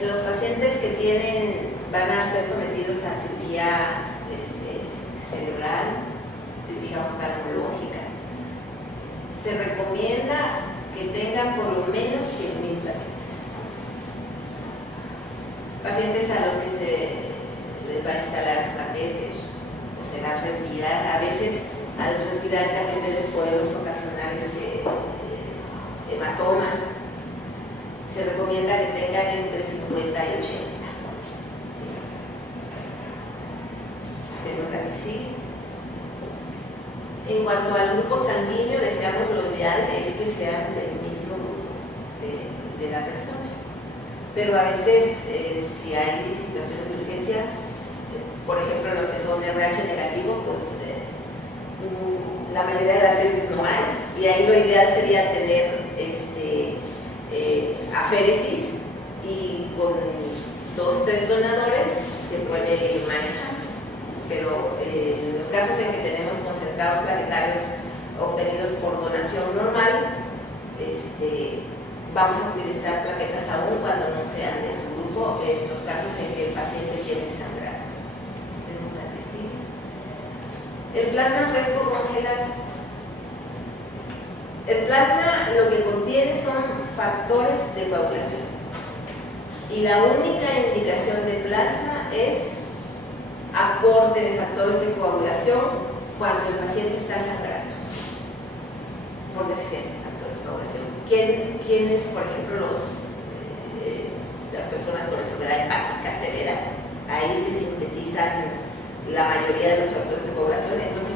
Los pacientes que van a ser sometidos a cirugía cerebral, cirugía oftalmológica, se recomienda que tengan por lo menos 100.000 plaquetas. Pacientes a los que se les va a instalar un catéter o se va a retirar, a veces al retirar catéteres podemos ocasionar hematomas. Se recomienda que tengan entre 50 y 80. ¿Sí? Vemos la que sigue. En cuanto al grupo sanguíneo, deseamos lo ideal es que sean del mismo grupo de la persona. Pero a veces, si hay situaciones de urgencia, por ejemplo, los que son RH negativo, pues la mayoría de las veces no hay. Y ahí lo ideal sería tener aféresis, y con 2 o 3 donadores se puede manejar. Pero en los casos en que tenemos concentrados plaquetarios obtenidos por donación normal, vamos a utilizar plaquetas aún cuando no sean de su grupo, en los casos en que el paciente tiene sangrado. El plasma fresco congelado. El plasma lo que contiene son factores de coagulación, y la única indicación de plasma es aporte de factores de coagulación cuando el paciente está sangrando por deficiencia de factores de coagulación. ¿Quiénes, por ejemplo, las personas con enfermedad hepática severa? Ahí se sintetizan la mayoría de los factores de coagulación, entonces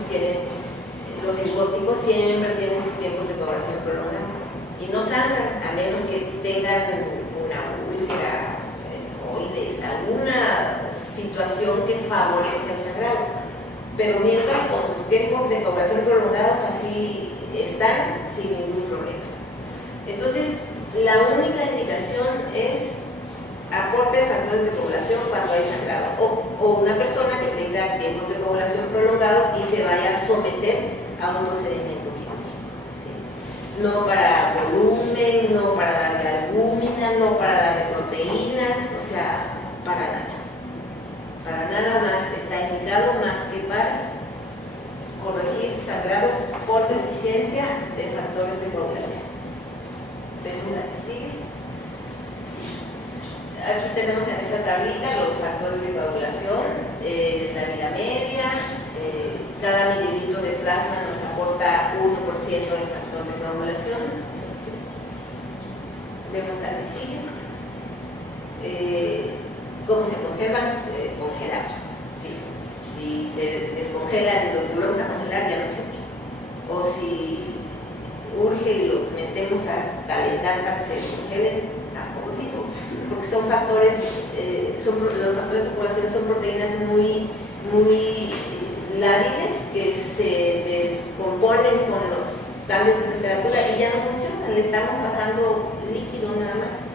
los cirróticos siempre tienen sus tiempos de coagulación prolongados y no sangran, a menos que tengan una úlcera, oides, alguna situación que favorezca el sangrado. Pero mientras, con sus tiempos de coagulación prolongados, así están sin ningún problema. Entonces, la única indicación es aporte de factores de coagulación cuando hay sangrado, o una persona que tenga tiempos de coagulación prolongados y se vaya a someter a un procedimiento quirúrgico. ¿Sí? No para volumen, no para darle albúmina, no para darle proteínas, o sea, para nada. Para nada más está indicado más que para corregir sangrado por deficiencia de factores de coagulación. Vemos la que sigue. Aquí tenemos en esta tablita los factores de coagulación, la vida media. Cada mililitro de plasma nos aporta 1% de factor de coagulación. Vemos la que sigue. ¿Cómo se conservan? Congelados. ¿Sí? Si se descongelan y los volvemos a congelar, ya no sirve. O si urge y los metemos a calentar para que se descongelen, tampoco sirve. Porque son factores, los factores de coagulación son proteínas muy lábiles que se descomponen con los cambios de temperatura y ya no funcionan, le estamos pasando líquido nada más.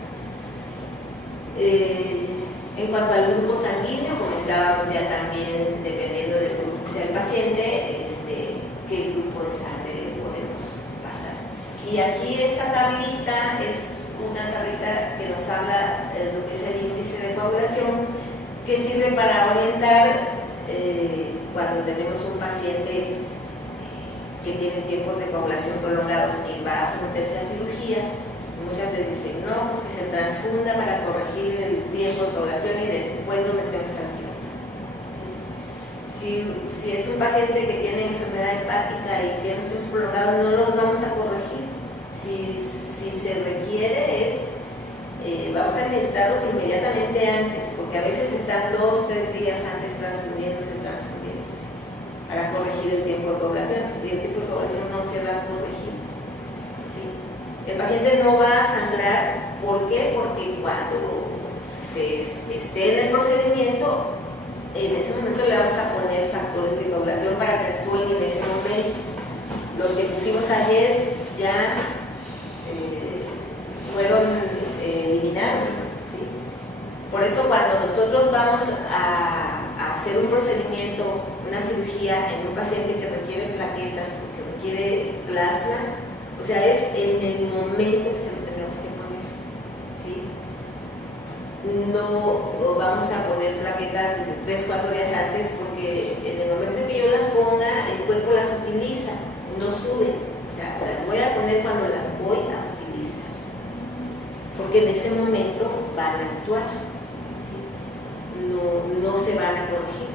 En cuanto al grupo sanguíneo, comentábamos ya también, dependiendo del grupo que sea el paciente, qué grupo de sangre le podemos pasar. Y aquí esta tablita es una tablita que nos habla de lo que es el índice de coagulación, que sirve para orientar cuando tenemos un paciente que tiene tiempos de coagulación prolongados y va a someterse a cirugía. Muchas veces dicen, no, pues que se transfunda para corregir el tiempo de coagulación y después lo metemos al quirófano. Si es un paciente que tiene enfermedad hepática y tiene tiempos prolongados, no los vamos a corregir. Si se requiere vamos a administrarlos inmediatamente antes, porque a veces están 2 o 3 días antes transfundiéndose, para corregir del tiempo de coagulación, y el tiempo de coagulación no se va a corregir. ¿Sí? El paciente no va a sangrar. ¿Por qué? Porque cuando se esté en el procedimiento, en ese momento le vamos a poner factores de coagulación para que actúen en ese momento. Los que pusimos ayer ya fueron eliminados. ¿Sí? Por eso cuando nosotros vamos a hacer un procedimiento, una cirugía en un paciente que requiere plaquetas, que requiere plasma, o sea, es en el momento que se lo tenemos que poner. ¿Sí? No vamos a poner plaquetas 3-4 días antes, porque en el momento en que yo las ponga, el cuerpo las utiliza, no sube. O sea, las voy a poner cuando las voy a utilizar, porque en ese momento van a actuar. ¿Sí? No se van a corregir.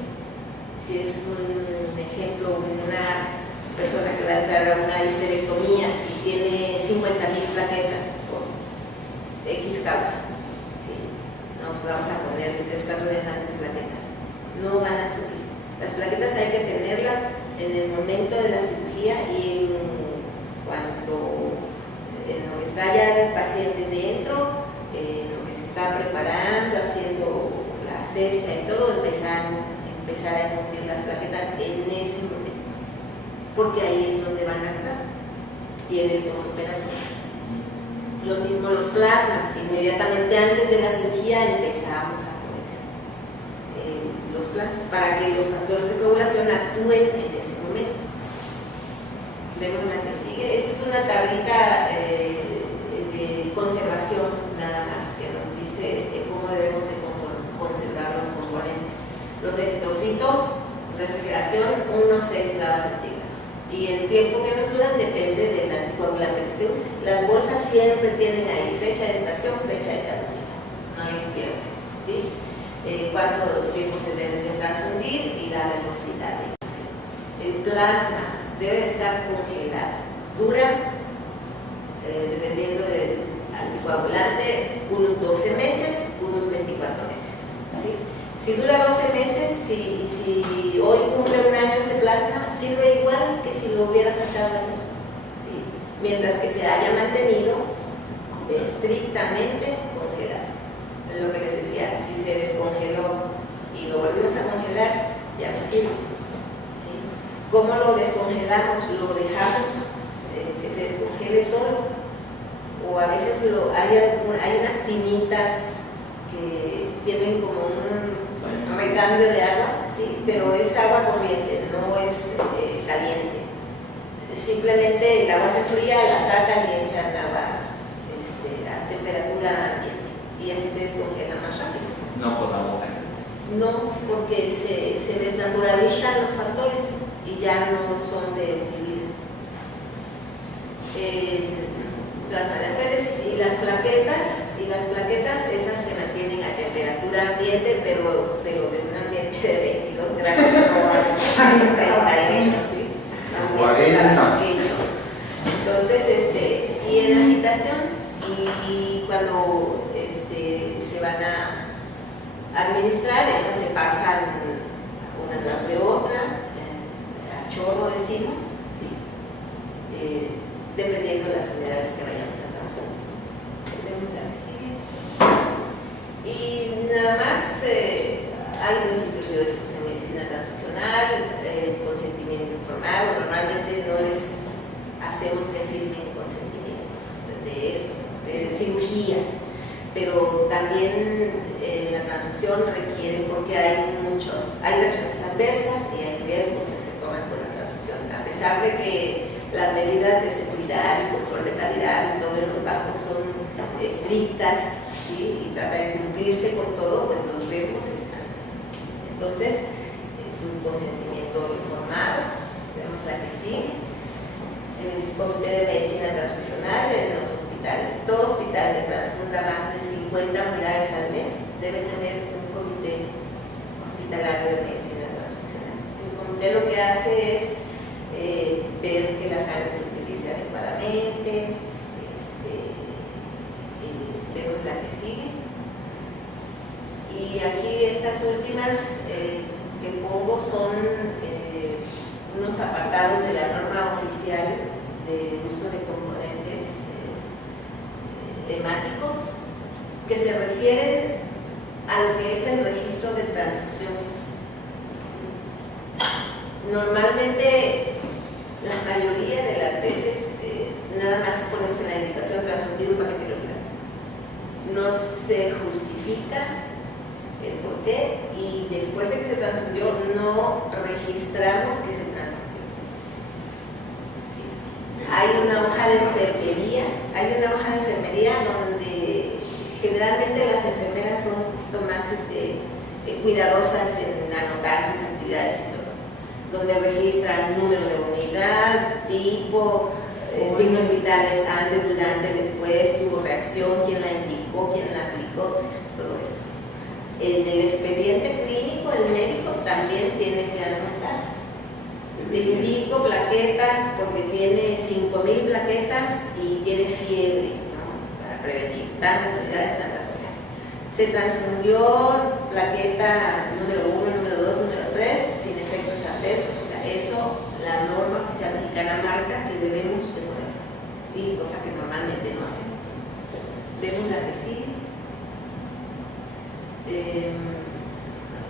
Si es un ejemplo, una persona que va a entrar a una histerectomía y tiene 50,000 plaquetas por X causa, ¿sí? No, pues vamos a ponerle 3-4 días antes plaquetas. No van a subir. Las plaquetas hay que tenerlas en el momento de la cirugía y en lo que está ya el paciente dentro, en lo que se está preparando, haciendo la asepsia y todo, empezar a infundir las plaquetas en ese momento, porque ahí es donde van a actuar, y en el postoperatorio. Lo mismo los plasmas, inmediatamente antes de la cirugía empezamos a poner los plasmas para que los factores de coagulación actúen en ese momento. Vemos la que sigue. Esta es una tablita de conservación nada más, que nos dice cómo debemos de conservar los componentes. Los eritrocitos, refrigeración, unos 6 grados centígrados. Y el tiempo que nos duran depende del anticoagulante que se use. Las bolsas siempre tienen ahí fecha de extracción, fecha de caducidad. No hay pierdes. ¿Sí? Cuánto tiempo se debe de transfundir y la velocidad de infusión. El plasma debe estar congelado. Dura, dependiendo del anticoagulante, unos 12 meses, unos 24 meses. ¿Sí? Si dura 12 meses, si hoy cumple un año ese plasma, sirve igual que si lo hubiera sacado ayer. ¿Sí? Mientras que se haya mantenido estrictamente congelado. Es lo que les decía, si se descongeló y lo volvimos a congelar, ya no sirve. ¿Sí? ¿Cómo lo descongelamos? Lo dejamos que se descongele solo. O a veces hay unas tinitas que tienen como un recambio de agua, sí, pero es agua corriente, no es caliente. Simplemente el agua se fría, la sacan y echan agua a temperatura ambiente y así se descongela más rápido. No podamos. No, porque se desnaturalizan los factores y ya no son de utilidad. Las radioféresis y las plaquetas, esas se mantienen a temperatura ambiente, pero de un ambiente de 22 grados, no a 38, ¿sí? Ambiente más pequeño. Entonces, y en agitación, y cuando se van a administrar, esas se pasan una tras de otra, a chorro decimos, ¿sí? Dependiendo de las unidades que vayamos a transformar. Y nada más, hay principios biológicos en medicina transfusional, consentimiento informado. Normalmente no les hacemos que firmen consentimientos de esto, de cirugías, pero también la transfusión requiere, porque hay reacciones adversas y hay riesgos que se toman con la transfusión, a pesar de que las medidas de seguridad y control de calidad y todo en los bancos son estrictas, ¿sí? Y trata de cumplirse con todo, pues los riesgos están. Entonces, es un consentimiento informado. Vemos la que sigue. El Comité de Medicina Transfusional en los hospitales. Todo hospital que transfunda más de 50 unidades al mes debe tener un comité hospitalario de medicina transfusional. El comité lo que hace es ver que la sangre se utilice adecuadamente. Vemos la que sigue. Y aquí estas últimas que pongo son unos apartados de la norma oficial de uso de componentes hemáticos que se refieren a lo que es el registro de transfusiones. Normalmente, la mayoría de las veces, nada más ponemos en la indicación transfundir un paquete irregular. No se justifica el por qué y después de que se transfundió no registramos que se transfundió. Sí. Hay una hoja de enfermería, donde generalmente las enfermeras son un poquito más cuidadosas en anotar sus actividades y todo, donde registran número de unidad, tipo, signos vitales antes, durante, después, tuvo reacción, quién la indicó, quién la aplicó, todo eso. En el expediente clínico, el médico también tiene que anotar. Le indico plaquetas porque tiene 5,000 plaquetas y tiene fiebre, ¿no? Para prevenir tantas unidades, tantas horas. Se transfundió plaqueta número 1, número 2, número 3, sin efectos adversos. O sea, eso la norma oficial mexicana marca que debemos de poner, y cosa que normalmente no hacemos. Vemos la que sigue.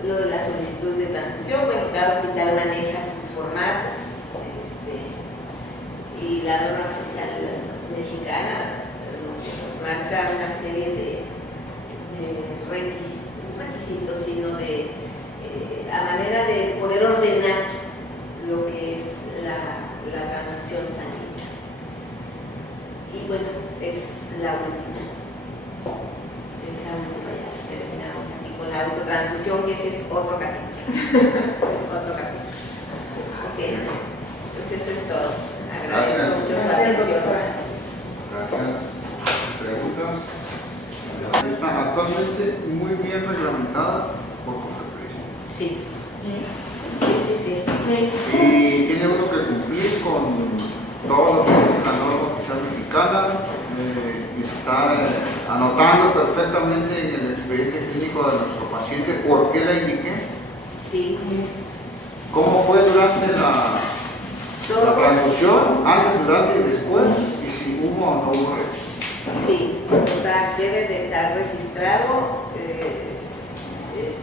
Lo de la solicitud de transfusión, bueno, cada hospital maneja sus formatos, y la norma oficial mexicana donde nos marca una serie de requisitos, sino de a manera de poder ordenar lo que es la transfusión sanguínea. Y bueno, es la última. Ya terminamos aquí con la autotransfusión, que ese es otro capítulo. Ok, pues eso es todo. Agradezco mucho su atención. Gracias. ¿Preguntas? Está actualmente muy bien reglamentada por COFEPRIS. Sí. Y tiene uno que cumplir con todo lo que dice la norma oficial mexicana. Está anotando perfectamente en el expediente clínico de nuestro paciente por qué la indiqué. Sí. ¿Cómo fue durante la transfusión? Antes, durante y después. Y si hubo o no hubo registro. Sí, debe de estar registrado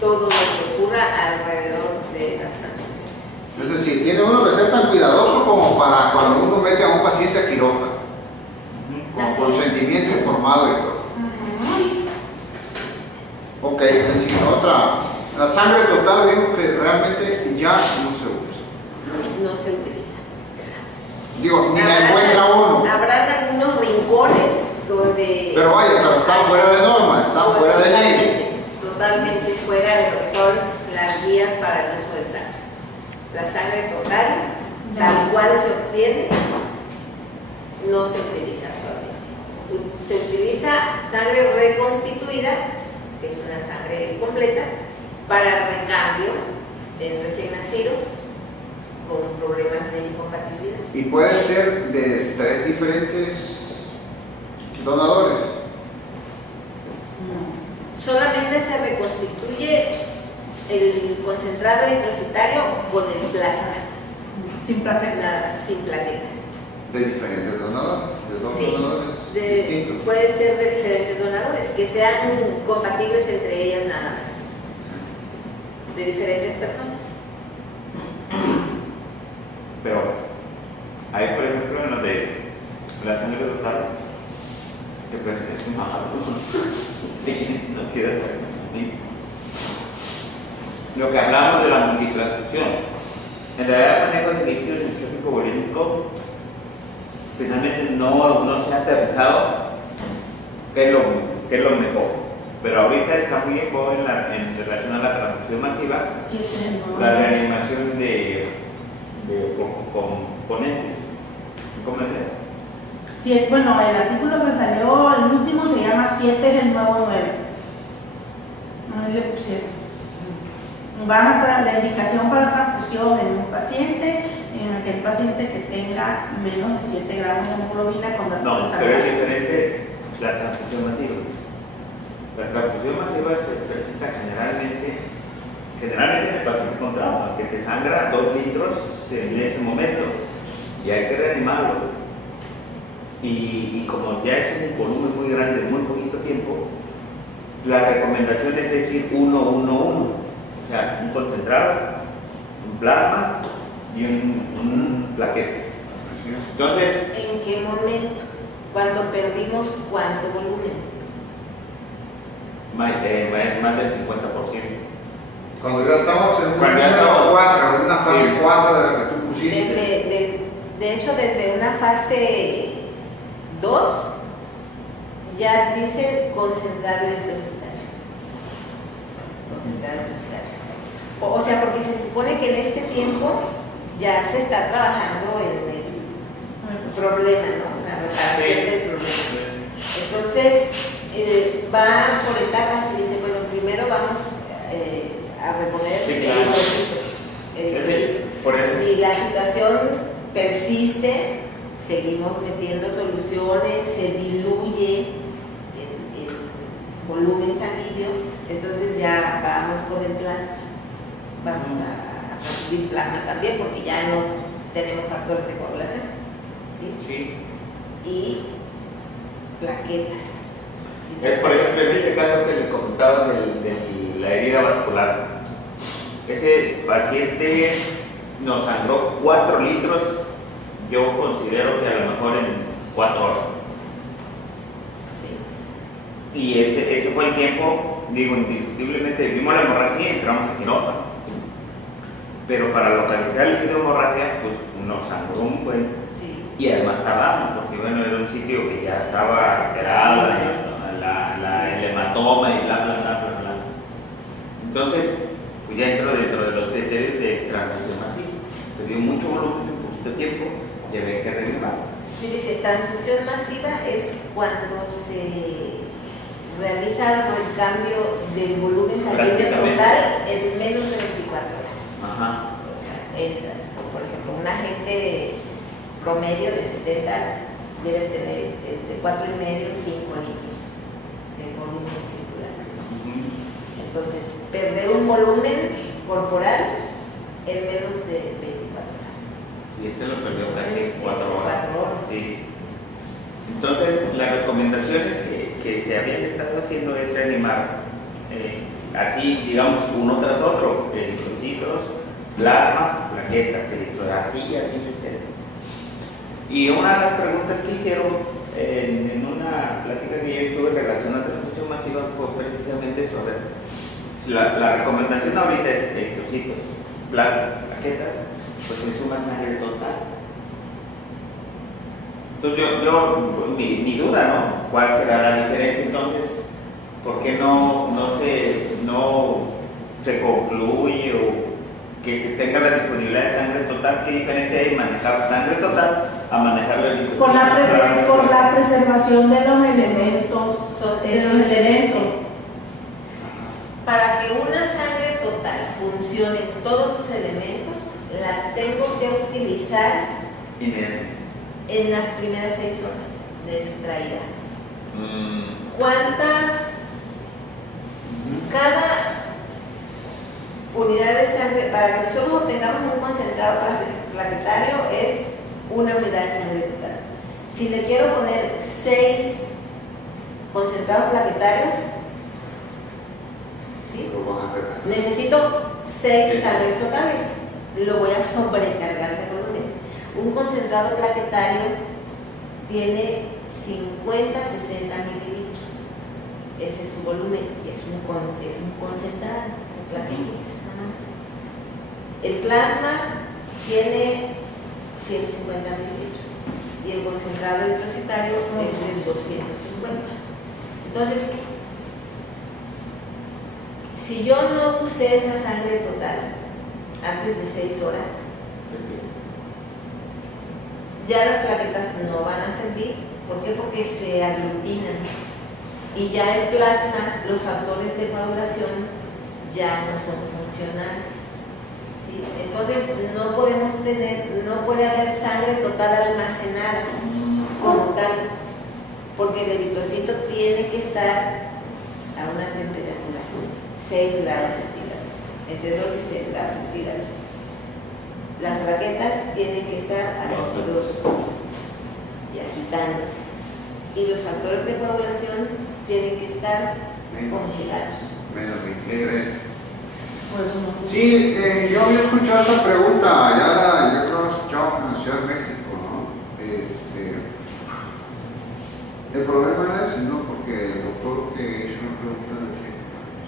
todo lo que ocurra alrededor de las transfusiones. Sí. Es decir, tiene uno que ser tan cuidadoso como para cuando uno mete a un paciente a quirófano, con consentimiento informado y todo. Ok, encima otra. La sangre total vimos que realmente ya no se usa. No se utiliza. Digo, ni la encuentra uno. Habrán algunos rincones donde... Pero vaya, pero está fuera de norma, está fuera de ley. Totalmente fuera de lo que son las guías para el uso de sangre. La sangre total, tal cual se obtiene, no se utiliza actualmente. Se utiliza sangre reconstituida, que es una sangre completa, para recambio en recién nacidos con problemas de incompatibilidad. Y puede ser de 3 diferentes donadores. Solamente se reconstituye el concentrado eritrocitario con el plasma. Sin plaquetas. Nada, sin plaquetas. De diferentes donadores, de dos Sí, donadores distintos. puede ser de diferentes donadores, que sean compatibles entre ellas nada más. De diferentes personas. Pero hay, por ejemplo, en lo de la sangre total, que pues es más alto, no queda bien. Lo que hablamos de la multitransfusión, en realidad el manejo de líquido neutrófico volínico finalmente no se ha aterrizado qué es lo mejor. Pero ahorita está muy en boga en relación a la transfusión masiva, la reanimación de componentes. ¿Cómo es eso? Bueno, el artículo que salió, el último se llama 7 es el nuevo 9. No le pusieron. Baja para la indicación para transfusión en un paciente, en aquel paciente que tenga menos de 7 gramos de hemoglobina con datos No, de pero es sangre. diferente la transfusión masiva. La transfusión masiva se presenta generalmente en el paciente con trauma, que te sangra 2 litros en ese momento y hay que reanimarlo. Y como ya es un volumen muy grande en muy poquito tiempo, la recomendación es decir 1-1-1, o sea, un concentrado, un plasma y un plaquete. Entonces, ¿En qué momento? Cuando perdimos cuánto volumen. más del 50%. Cuando ya estamos en Cuando ya una estamos- 4, en una fase Sí. 4 de la que tú pusiste. De hecho, desde una fase 2 ya dice concentrado intracitario. Concentrado intracitario. O sea, porque se supone que en este tiempo ya se está trabajando en el problema, ¿no? La reparación Sí. del problema. Entonces, va por etapas y dice, bueno, primero vamos a reponer Sí, claro. eritrocitos. Por eso. Si la situación persiste, seguimos metiendo soluciones, se diluye el volumen sanguíneo, entonces ya vamos con el plasma. Vamos a transferir plasma también porque ya no tenemos factores de coagulación. ¿Sí? Sí. Y plaquetas. Por ejemplo, en este caso que le comentaba de la herida vascular, ese paciente nos sangró 4 litros, yo considero que a lo mejor en 4 horas. Sí. Y ese fue el tiempo, digo, indiscutiblemente vimos la hemorragia y entramos a quirófano. Pero para localizar el sitio de hemorragia, pues nos sangró un buen. Sí. Y además tardamos, porque bueno, era un sitio que ya estaba alterado, el hematoma y bla, bla, bla, bla, bla. Entonces, pues ya entró dentro de los criterios de transfusión masiva. Se dio mucho volumen en poquito tiempo y había que reanimarlo. Sí, dice, transfusión masiva es cuando se realiza el cambio del volumen sanguíneo Prácticamente. total en menos de 24 horas. Ajá. O sea, entra, por ejemplo, una gente promedio de 70 debe tener entre 4,5 y 5 litros de volumen circular. Entonces, perder un volumen corporal en menos de 24 horas. Y este lo perdió casi Entonces, 4 horas. 4 horas. Sí. Entonces, las recomendaciones que se habían estado haciendo es reanimar así, digamos, uno tras otro, eritrocitos, plasma, plaquetas, así de ser. Y una de las preguntas que hicieron en una plática que yo estuve en relación a la transfusión masiva fue precisamente sobre la recomendación ahorita es eritrocitos, plasma, plaquetas, pues se suma sangre total. Entonces mi duda, ¿no? ¿Cuál será la diferencia entonces? ¿Por qué no se concluye o que se tenga la disponibilidad de sangre total? ¿Qué diferencia hay manejar sangre total a manejar la eritrocitos? Por la preservación de los elementos. Es diferente. Para que una sangre total funcione en todos sus elementos, la tengo que utilizar en las primeras 6 horas de extraída. ¿Cuántas? Cada unidad de sangre, para que nosotros obtengamos un concentrado plaquetario, es una unidad de sangre total. Si le quiero poner 6 concentrados plaquetarios, ¿sí? Necesito 6 sangres totales. Lo voy a sobrecargar de volumen. Un concentrado plaquetario tiene 50-60 mililitros. Ese es su volumen. Es un concentrado de plaquetitas nada más. El plasma tiene 150 mililitros y el concentrado eritrocitario es de 250. Entonces, si yo no usé esa sangre total antes de 6 horas, ya las plaquetas no van a servir. ¿Por qué? Porque se aglutinan y ya el plasma, los factores de coagulación ya no son funcionales. ¿Sí? Entonces no puede haber sangre total almacenada como tal, porque el eritrocito tiene que estar a una temperatura 6 grados centígrados, entre 2 y 6 grados centígrados. Las plaquetas tienen que estar a 22 y agitándose. Y los factores de coagulación tienen que estar congelados. Menos 23. Por eso no. Sí, yo había escuchado esa pregunta, yo creo que la escuchaba en la Ciudad de México, ¿no? El problema era ese, ¿no? Porque el doctor que hizo una pregunta decía,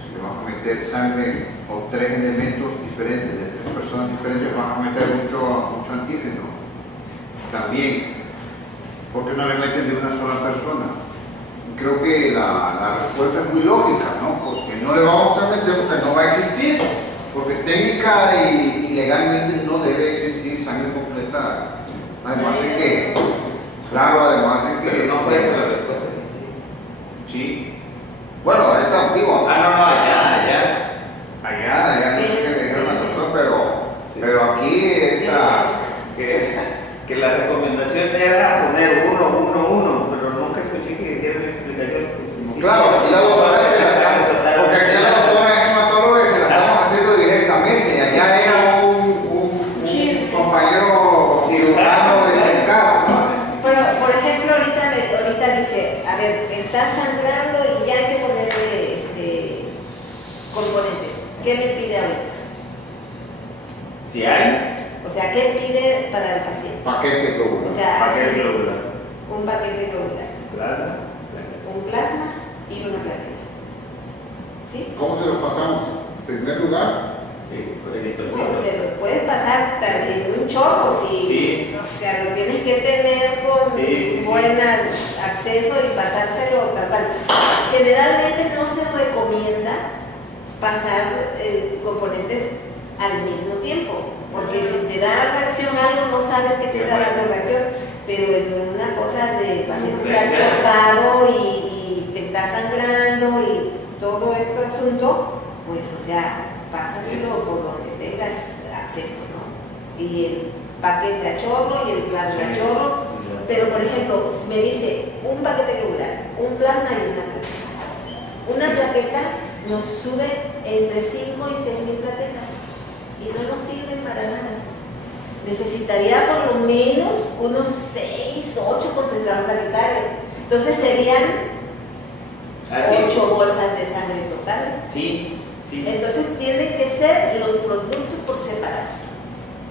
si le vas a meter sangre o 3 elementos diferentes, de 3 personas diferentes, vas a meter mucho antígeno. También, ¿por qué no le meten de una sola persona? Creo que la respuesta es muy lógica, ¿no? Porque no le vamos a meter porque no va a existir, porque técnica y legalmente no debe existir sangre completa. Además de que, claro, además de que... Pero no fue esa la respuesta. Sí. Bueno, es antiguo. Allá. Allá no sé qué le dijeron al doctor, pero aquí está... Que la recomendación era poner 1, pero nunca escuché que dieran una explicación. Claro, y la doctora se la está... Porque aquí la doctora es hematóloga y se la estamos haciendo directamente. Allá era un compañero cirujano de cercado. Bueno, por ejemplo, ahorita dice, a ver, está sangrando y ya hay que ponerle componentes. ¿Qué me pide ahorita? Si hay, O sea, ¿qué pide para el paciente? Paquete global. O sea, paquete globular. un paquete globular, Claro. un plasma y una plaqueta. ¿Sí? ¿Cómo se lo pasamos? En primer lugar, No, se lo puedes pasar en un chorro, Sí. o sea, lo tienes que tener con Sí. buen acceso y pasárselo tal cual. Generalmente no se recomienda pasar componentes al mismo tiempo, porque si te da reacción algo no sabes que te está dando reacción, pero en una cosa de paciente que ha chocado y te está sangrando y todo este asunto, pues o sea, pásaselo por donde tengas acceso, ¿no? Y el paquete a chorro y el plasma a chorro, pero por ejemplo, me dice un paquete globular, un plasma y una plaqueta. Una plaqueta nos sube entre 5 y 6,000 plaquetas y no nos sirven para nada. Necesitaría por lo menos unos 6, 8 concentrados plaquetarios. Entonces serían 8 bolsas de sangre total. Sí. Entonces tienen que ser los productos por separado.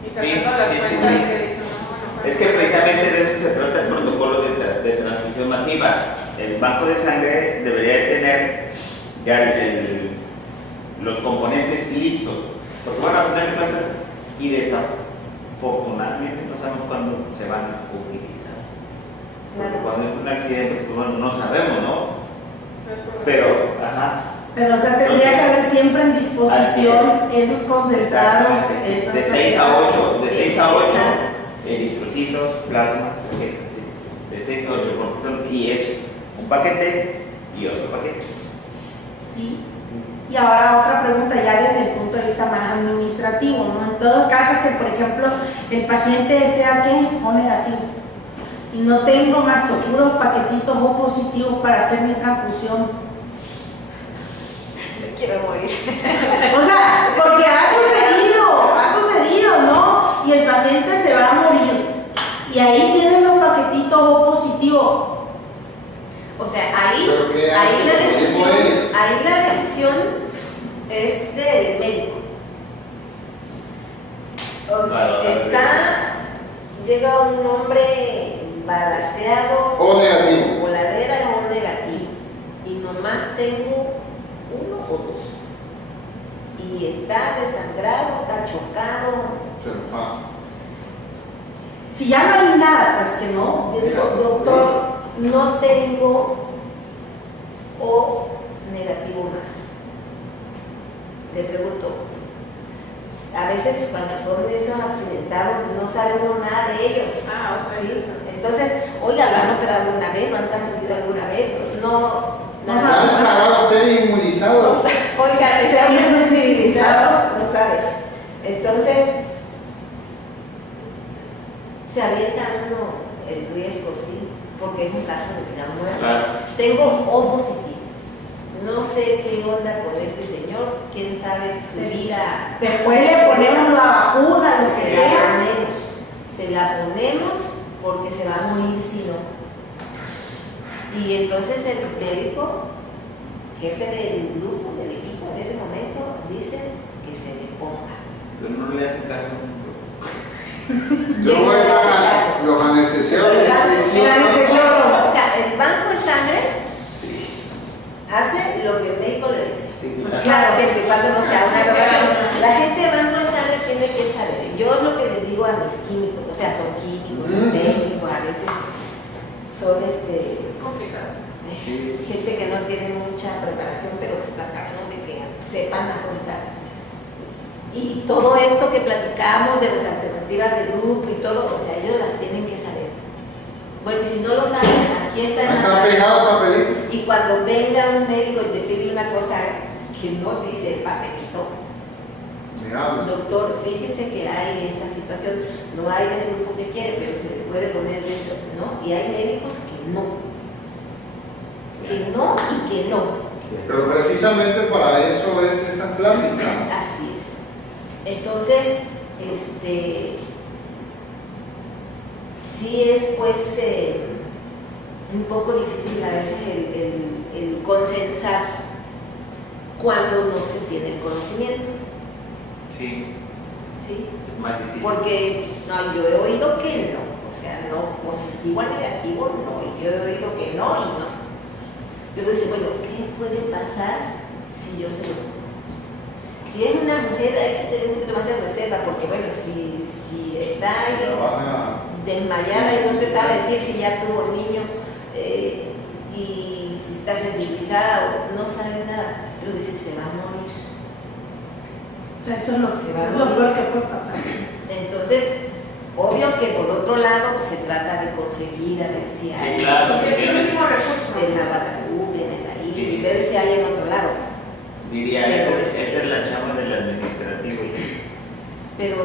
Y sacando las cuentas que dicen, Es que precisamente de eso se trata el protocolo de transfusión masiva. El banco de sangre debería de tener ya los componentes listos. Porque bueno, a final de cuentas, y desafortunadamente no sabemos cuándo se van a utilizar. Porque cuando es un accidente, pues bueno, no sabemos, ¿no? Pero, Pero o sea, tendría que haber siempre en disposición esos concentrados. de 6 a 8, eritrocitos, plasmas, plaquetas, ¿sí? De 6 a 8, porque y es un paquete y otro paquete. Y ahora otra pregunta ya desde el punto de vista más administrativo, ¿no? En todo caso que, por ejemplo, el paciente sea ¿qué? O negativo y no tengo más que puros paquetitos O positivos para hacer mi transfusión. Quiero morir. O sea, porque ha sucedido, ¿no? Y el paciente se va a morir. Y ahí tienen los paquetitos O positivos. O sea, ahí ¿Pero qué hace? la decisión es del médico. O sea, llega un hombre balaceado, O negativo. voladera o negativo, y nomás tengo 1 o 2. Y está desangrado, está chocado. se lo paso. Si ya no hay nada, pues que no. Yo digo, doctor, no tengo O negativo más. Le pregunto, a veces cuando son esos accidentados no sabe uno nada de ellos. ¿Sí? Entonces, oiga, ¿lo han operado alguna vez? ¿Lo han transferido alguna vez? No. No ¿Ya está usted inmunizado? Oiga, ese hombre sensibilizado, no sabe. Entonces, se avienta uno el riesgo, sí, porque es un caso de vida o muerte. Claro. Tengo O positivo. No sé qué onda con este señor. señor, quién sabe su vida. Después le ponemos la vacuna, lo que sea. Se la ponemos porque se va a morir si no. Y entonces el médico, jefe del grupo, del equipo en ese momento, dice que se le ponga. Pero no le hacen caso. Luego los anestesiólogos. O sea, el banco de sangre hace lo que el médico le dice. Pues claro, siempre y cuando no sea una operación. La gente de banco de sangre tiene que saber. Yo lo que les digo a mis químicos, o sea, son químicos, son técnicos, a veces son Es complicado. gente que no tiene mucha preparación, pero pues tratamos de que sepan afrontar. Y todo esto que platicamos de las alternativas del grupo y todo, o sea, ellos las tienen que saber. Bueno, y si no lo saben, aquí está en Está pegado el papelito. Y cuando venga un médico y te pide una cosa que no dice el papelito, Mira, doctor, fíjese que hay esta situación, no hay del grupo que quiere, pero se le puede poner eso, ¿no? Y hay médicos que no y que no. pero precisamente para eso es estas pláticas. Así es. Entonces, sí es pues un poco difícil a veces el consensar cuando no se tiene el conocimiento. Sí, ¿Sí? es más difícil. Porque no, yo he oído que no, o sea, no, positivo a negativo no, y yo he oído que no y no. Pero dice, bueno, ¿qué puede pasar si yo se lo pongo? Si es una mujer, hay que tener un poquito más de reserva, porque bueno, si está ahí desmayada y no te sabe decir si ya tuvo niño y si está sensibilizada o no sabe nada, pero dice, se va a morir. O sea, eso es lo peor que puede pasar. Entonces, obvio que por otro lado pues, se trata de conseguir a ver si hay claro. Es el último recurso. en la Guadalupe, en el ahí, ver si hay en otro lado. Diría, esa es la chamba del administrativo. Pero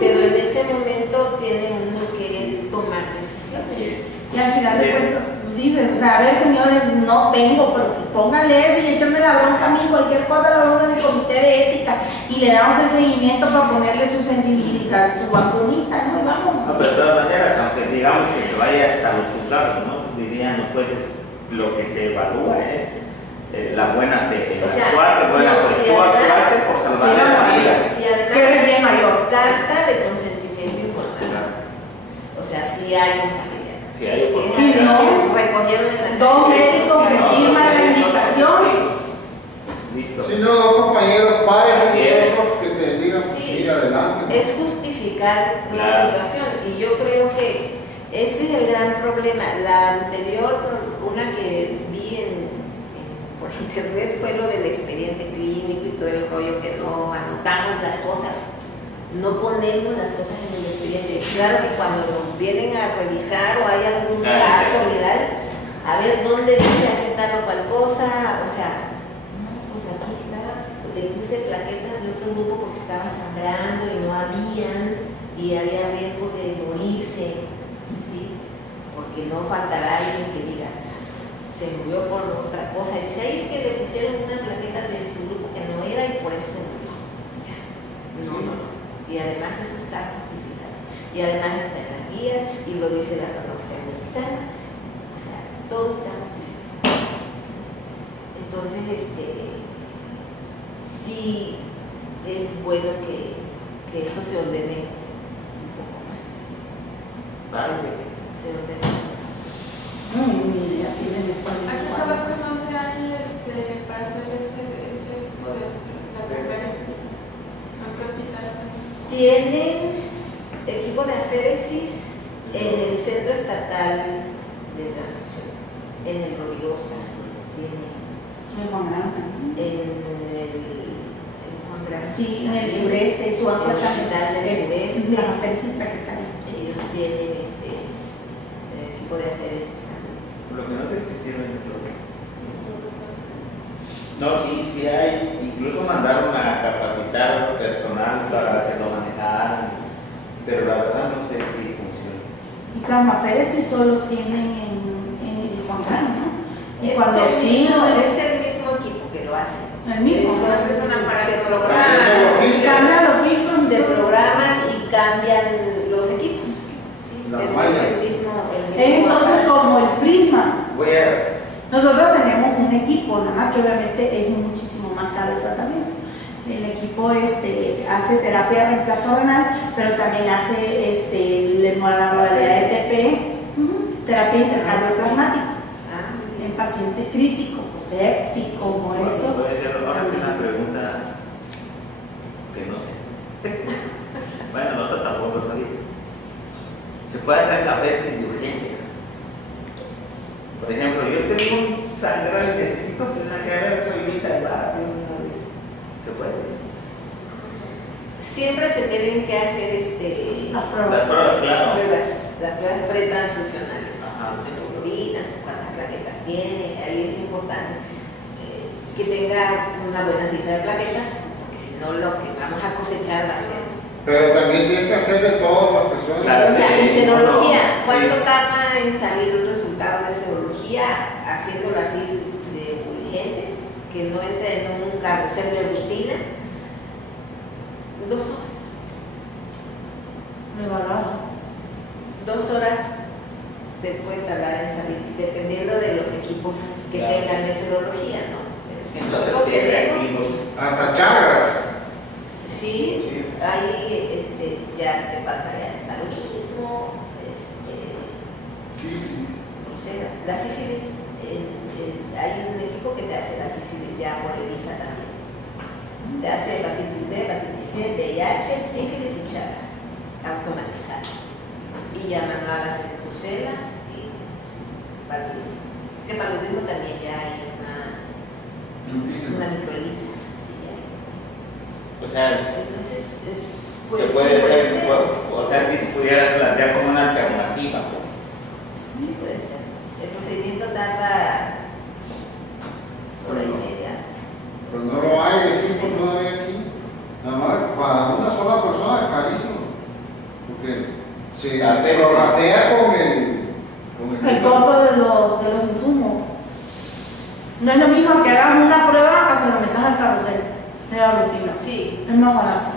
pero en ese momento tiene uno que tomar decisiones. Así es. Y al final de cuentas, dices, o sea, a ver, señores, no tengo, pero pues póngale y échame la bronca a mí, cualquier cosa la bronca del comité de ética y le damos el seguimiento para ponerle su sensibilidad, su vacunita, ¿no? Y vamos. No, pero de todas maneras, aunque digamos que se vaya hasta los juzgados, ¿no? Dirían los jueces, lo que se evalúa es la buena fe, el O sea, actuar de buena no, fe. y Tú además- actuaste por salvar la vida. Y Que eres bien además, mayor. carta de consentimiento importante. Claro. O sea, si hay un familiar. Si hay un Si familiar. es Y no, alguien recogieron en la dos calle. médicos que No, firman la no, indicación. Listo. Si no, dos compañeros pares, Así es. otros que te digan, Sí. sí, adelante. Es justificar la Claro. situación. Y yo creo que ese es el gran problema. La anterior, una que vi por internet, fue lo del expediente clínico y todo el rollo que no anotamos las cosas. No ponemos las cosas en el expediente. Claro que cuando nos vienen a revisar o hay algún caso legal, a ver dónde dice aquí tal o cual cosa, o sea, no, pues aquí está, le puse plaquetas de otro grupo porque estaba sangrando y no habían, y había riesgo de morirse, ¿sí? Porque no faltará alguien que diga, se murió por otra cosa, y dice, ahí es que le pusieron unas plaquetas de su grupo que no era y por eso se murió. O sea, no. Y además eso está justificado. Y además está en las guías y lo dice la norma oficial mexicana. O sea, todo está justificado. Entonces, sí es bueno que esto se ordene un poco más. Claro que Se ordene. Ni idea tienen de cuál. Aquí en Tabasco es donde hay para hacer ese tipo de conferencias. ¿En qué hospital? Tienen equipo de aféresis en el Centro Estatal de Transfusión, en el Rovirosa, tienen En Juan Granja, ¿no? en Juan Granja. Sí, en el sureste, su agua Hospital del sureste. la aféresis plaquetaria. Ellos tienen equipo de aféresis también. lo que no sé si sirve de todo. No, sí hay, incluso mandaron a capacitar personal para que lo manejaran, pero la verdad no sé si funciona. Y plasmaféresis solo tienen en el Juan Granja, ¿no? Y Es cuando el mismo sirve, equipo que lo hace. El mismo. Entonces es un aparato. Se Ah, programan, sí. Cambia los filtros. se programan y cambian los equipos. Sí, Las es mallas. el mismo Entonces, aparato. como el Prisma, Voy a. nosotros tenemos un equipo, nada más que obviamente es muchísimo más caro el tratamiento. El equipo hace terapia de reemplazo renal, pero también hace la modalidad de TPE, terapia de intercambio plasmático, Ah, muy bien. en pacientes críticos, sepsis, como eso. Puede ser ahora sí una pregunta que no sé. Bueno, nosotros tampoco lo sabía. Se puede hacer café sin urgencia. Por ejemplo, yo tengo un sangrado y necesito tener que ver, soy Vita y va una vez. ¿Se puede? Siempre se tienen que hacer Las Las pruebas. pruebas, claro. las pruebas pretransfusionales, Ajá. su hemoglobina, cuántas plaquetas tiene, ahí es importante que tenga una buena cifra de plaquetas, porque si no lo que vamos a cosechar va a ser. Pero también tienes que hacer de todas las personas. Claro. O sea, y serología, Sí. ¿cuánto tarda en salir el resultado de serología haciéndolo así de urgente, que no entre en un carrusel de rutina? 2 horas. Me evaluaron. 2 horas te puede tardar en salir, dependiendo de los equipos que Claro. tengan de serología, ¿no? Que No nosotros sé si es tenemos, reactivo. Hasta Chagas. sí, Sí. ahí ya te pasa el paludismo, Sí. o sea, la sífilis, hay un equipo que te hace la sífilis ya por ELISA también. Te hace hepatitis B, hepatitis C, VIH, sífilis y Chagas, automatizado. Y ya manual hace brucela y paludismo. De paludismo también ya hay una microelisa. Sí, ya hay. O sea, Entonces, que pues, puede sí puede ser, ser. o sea, si se pudiera plantear como una alternativa. Sí puede ser. El procedimiento tarda hora y media. Pero no lo hay de equipo todavía aquí. Nada más para una sola persona es carísimo. Porque se prorratea con El costo de los insumos. No es lo mismo que hagas una prueba a que lo metas al carrusel de la rutina. Sí, Es más barato.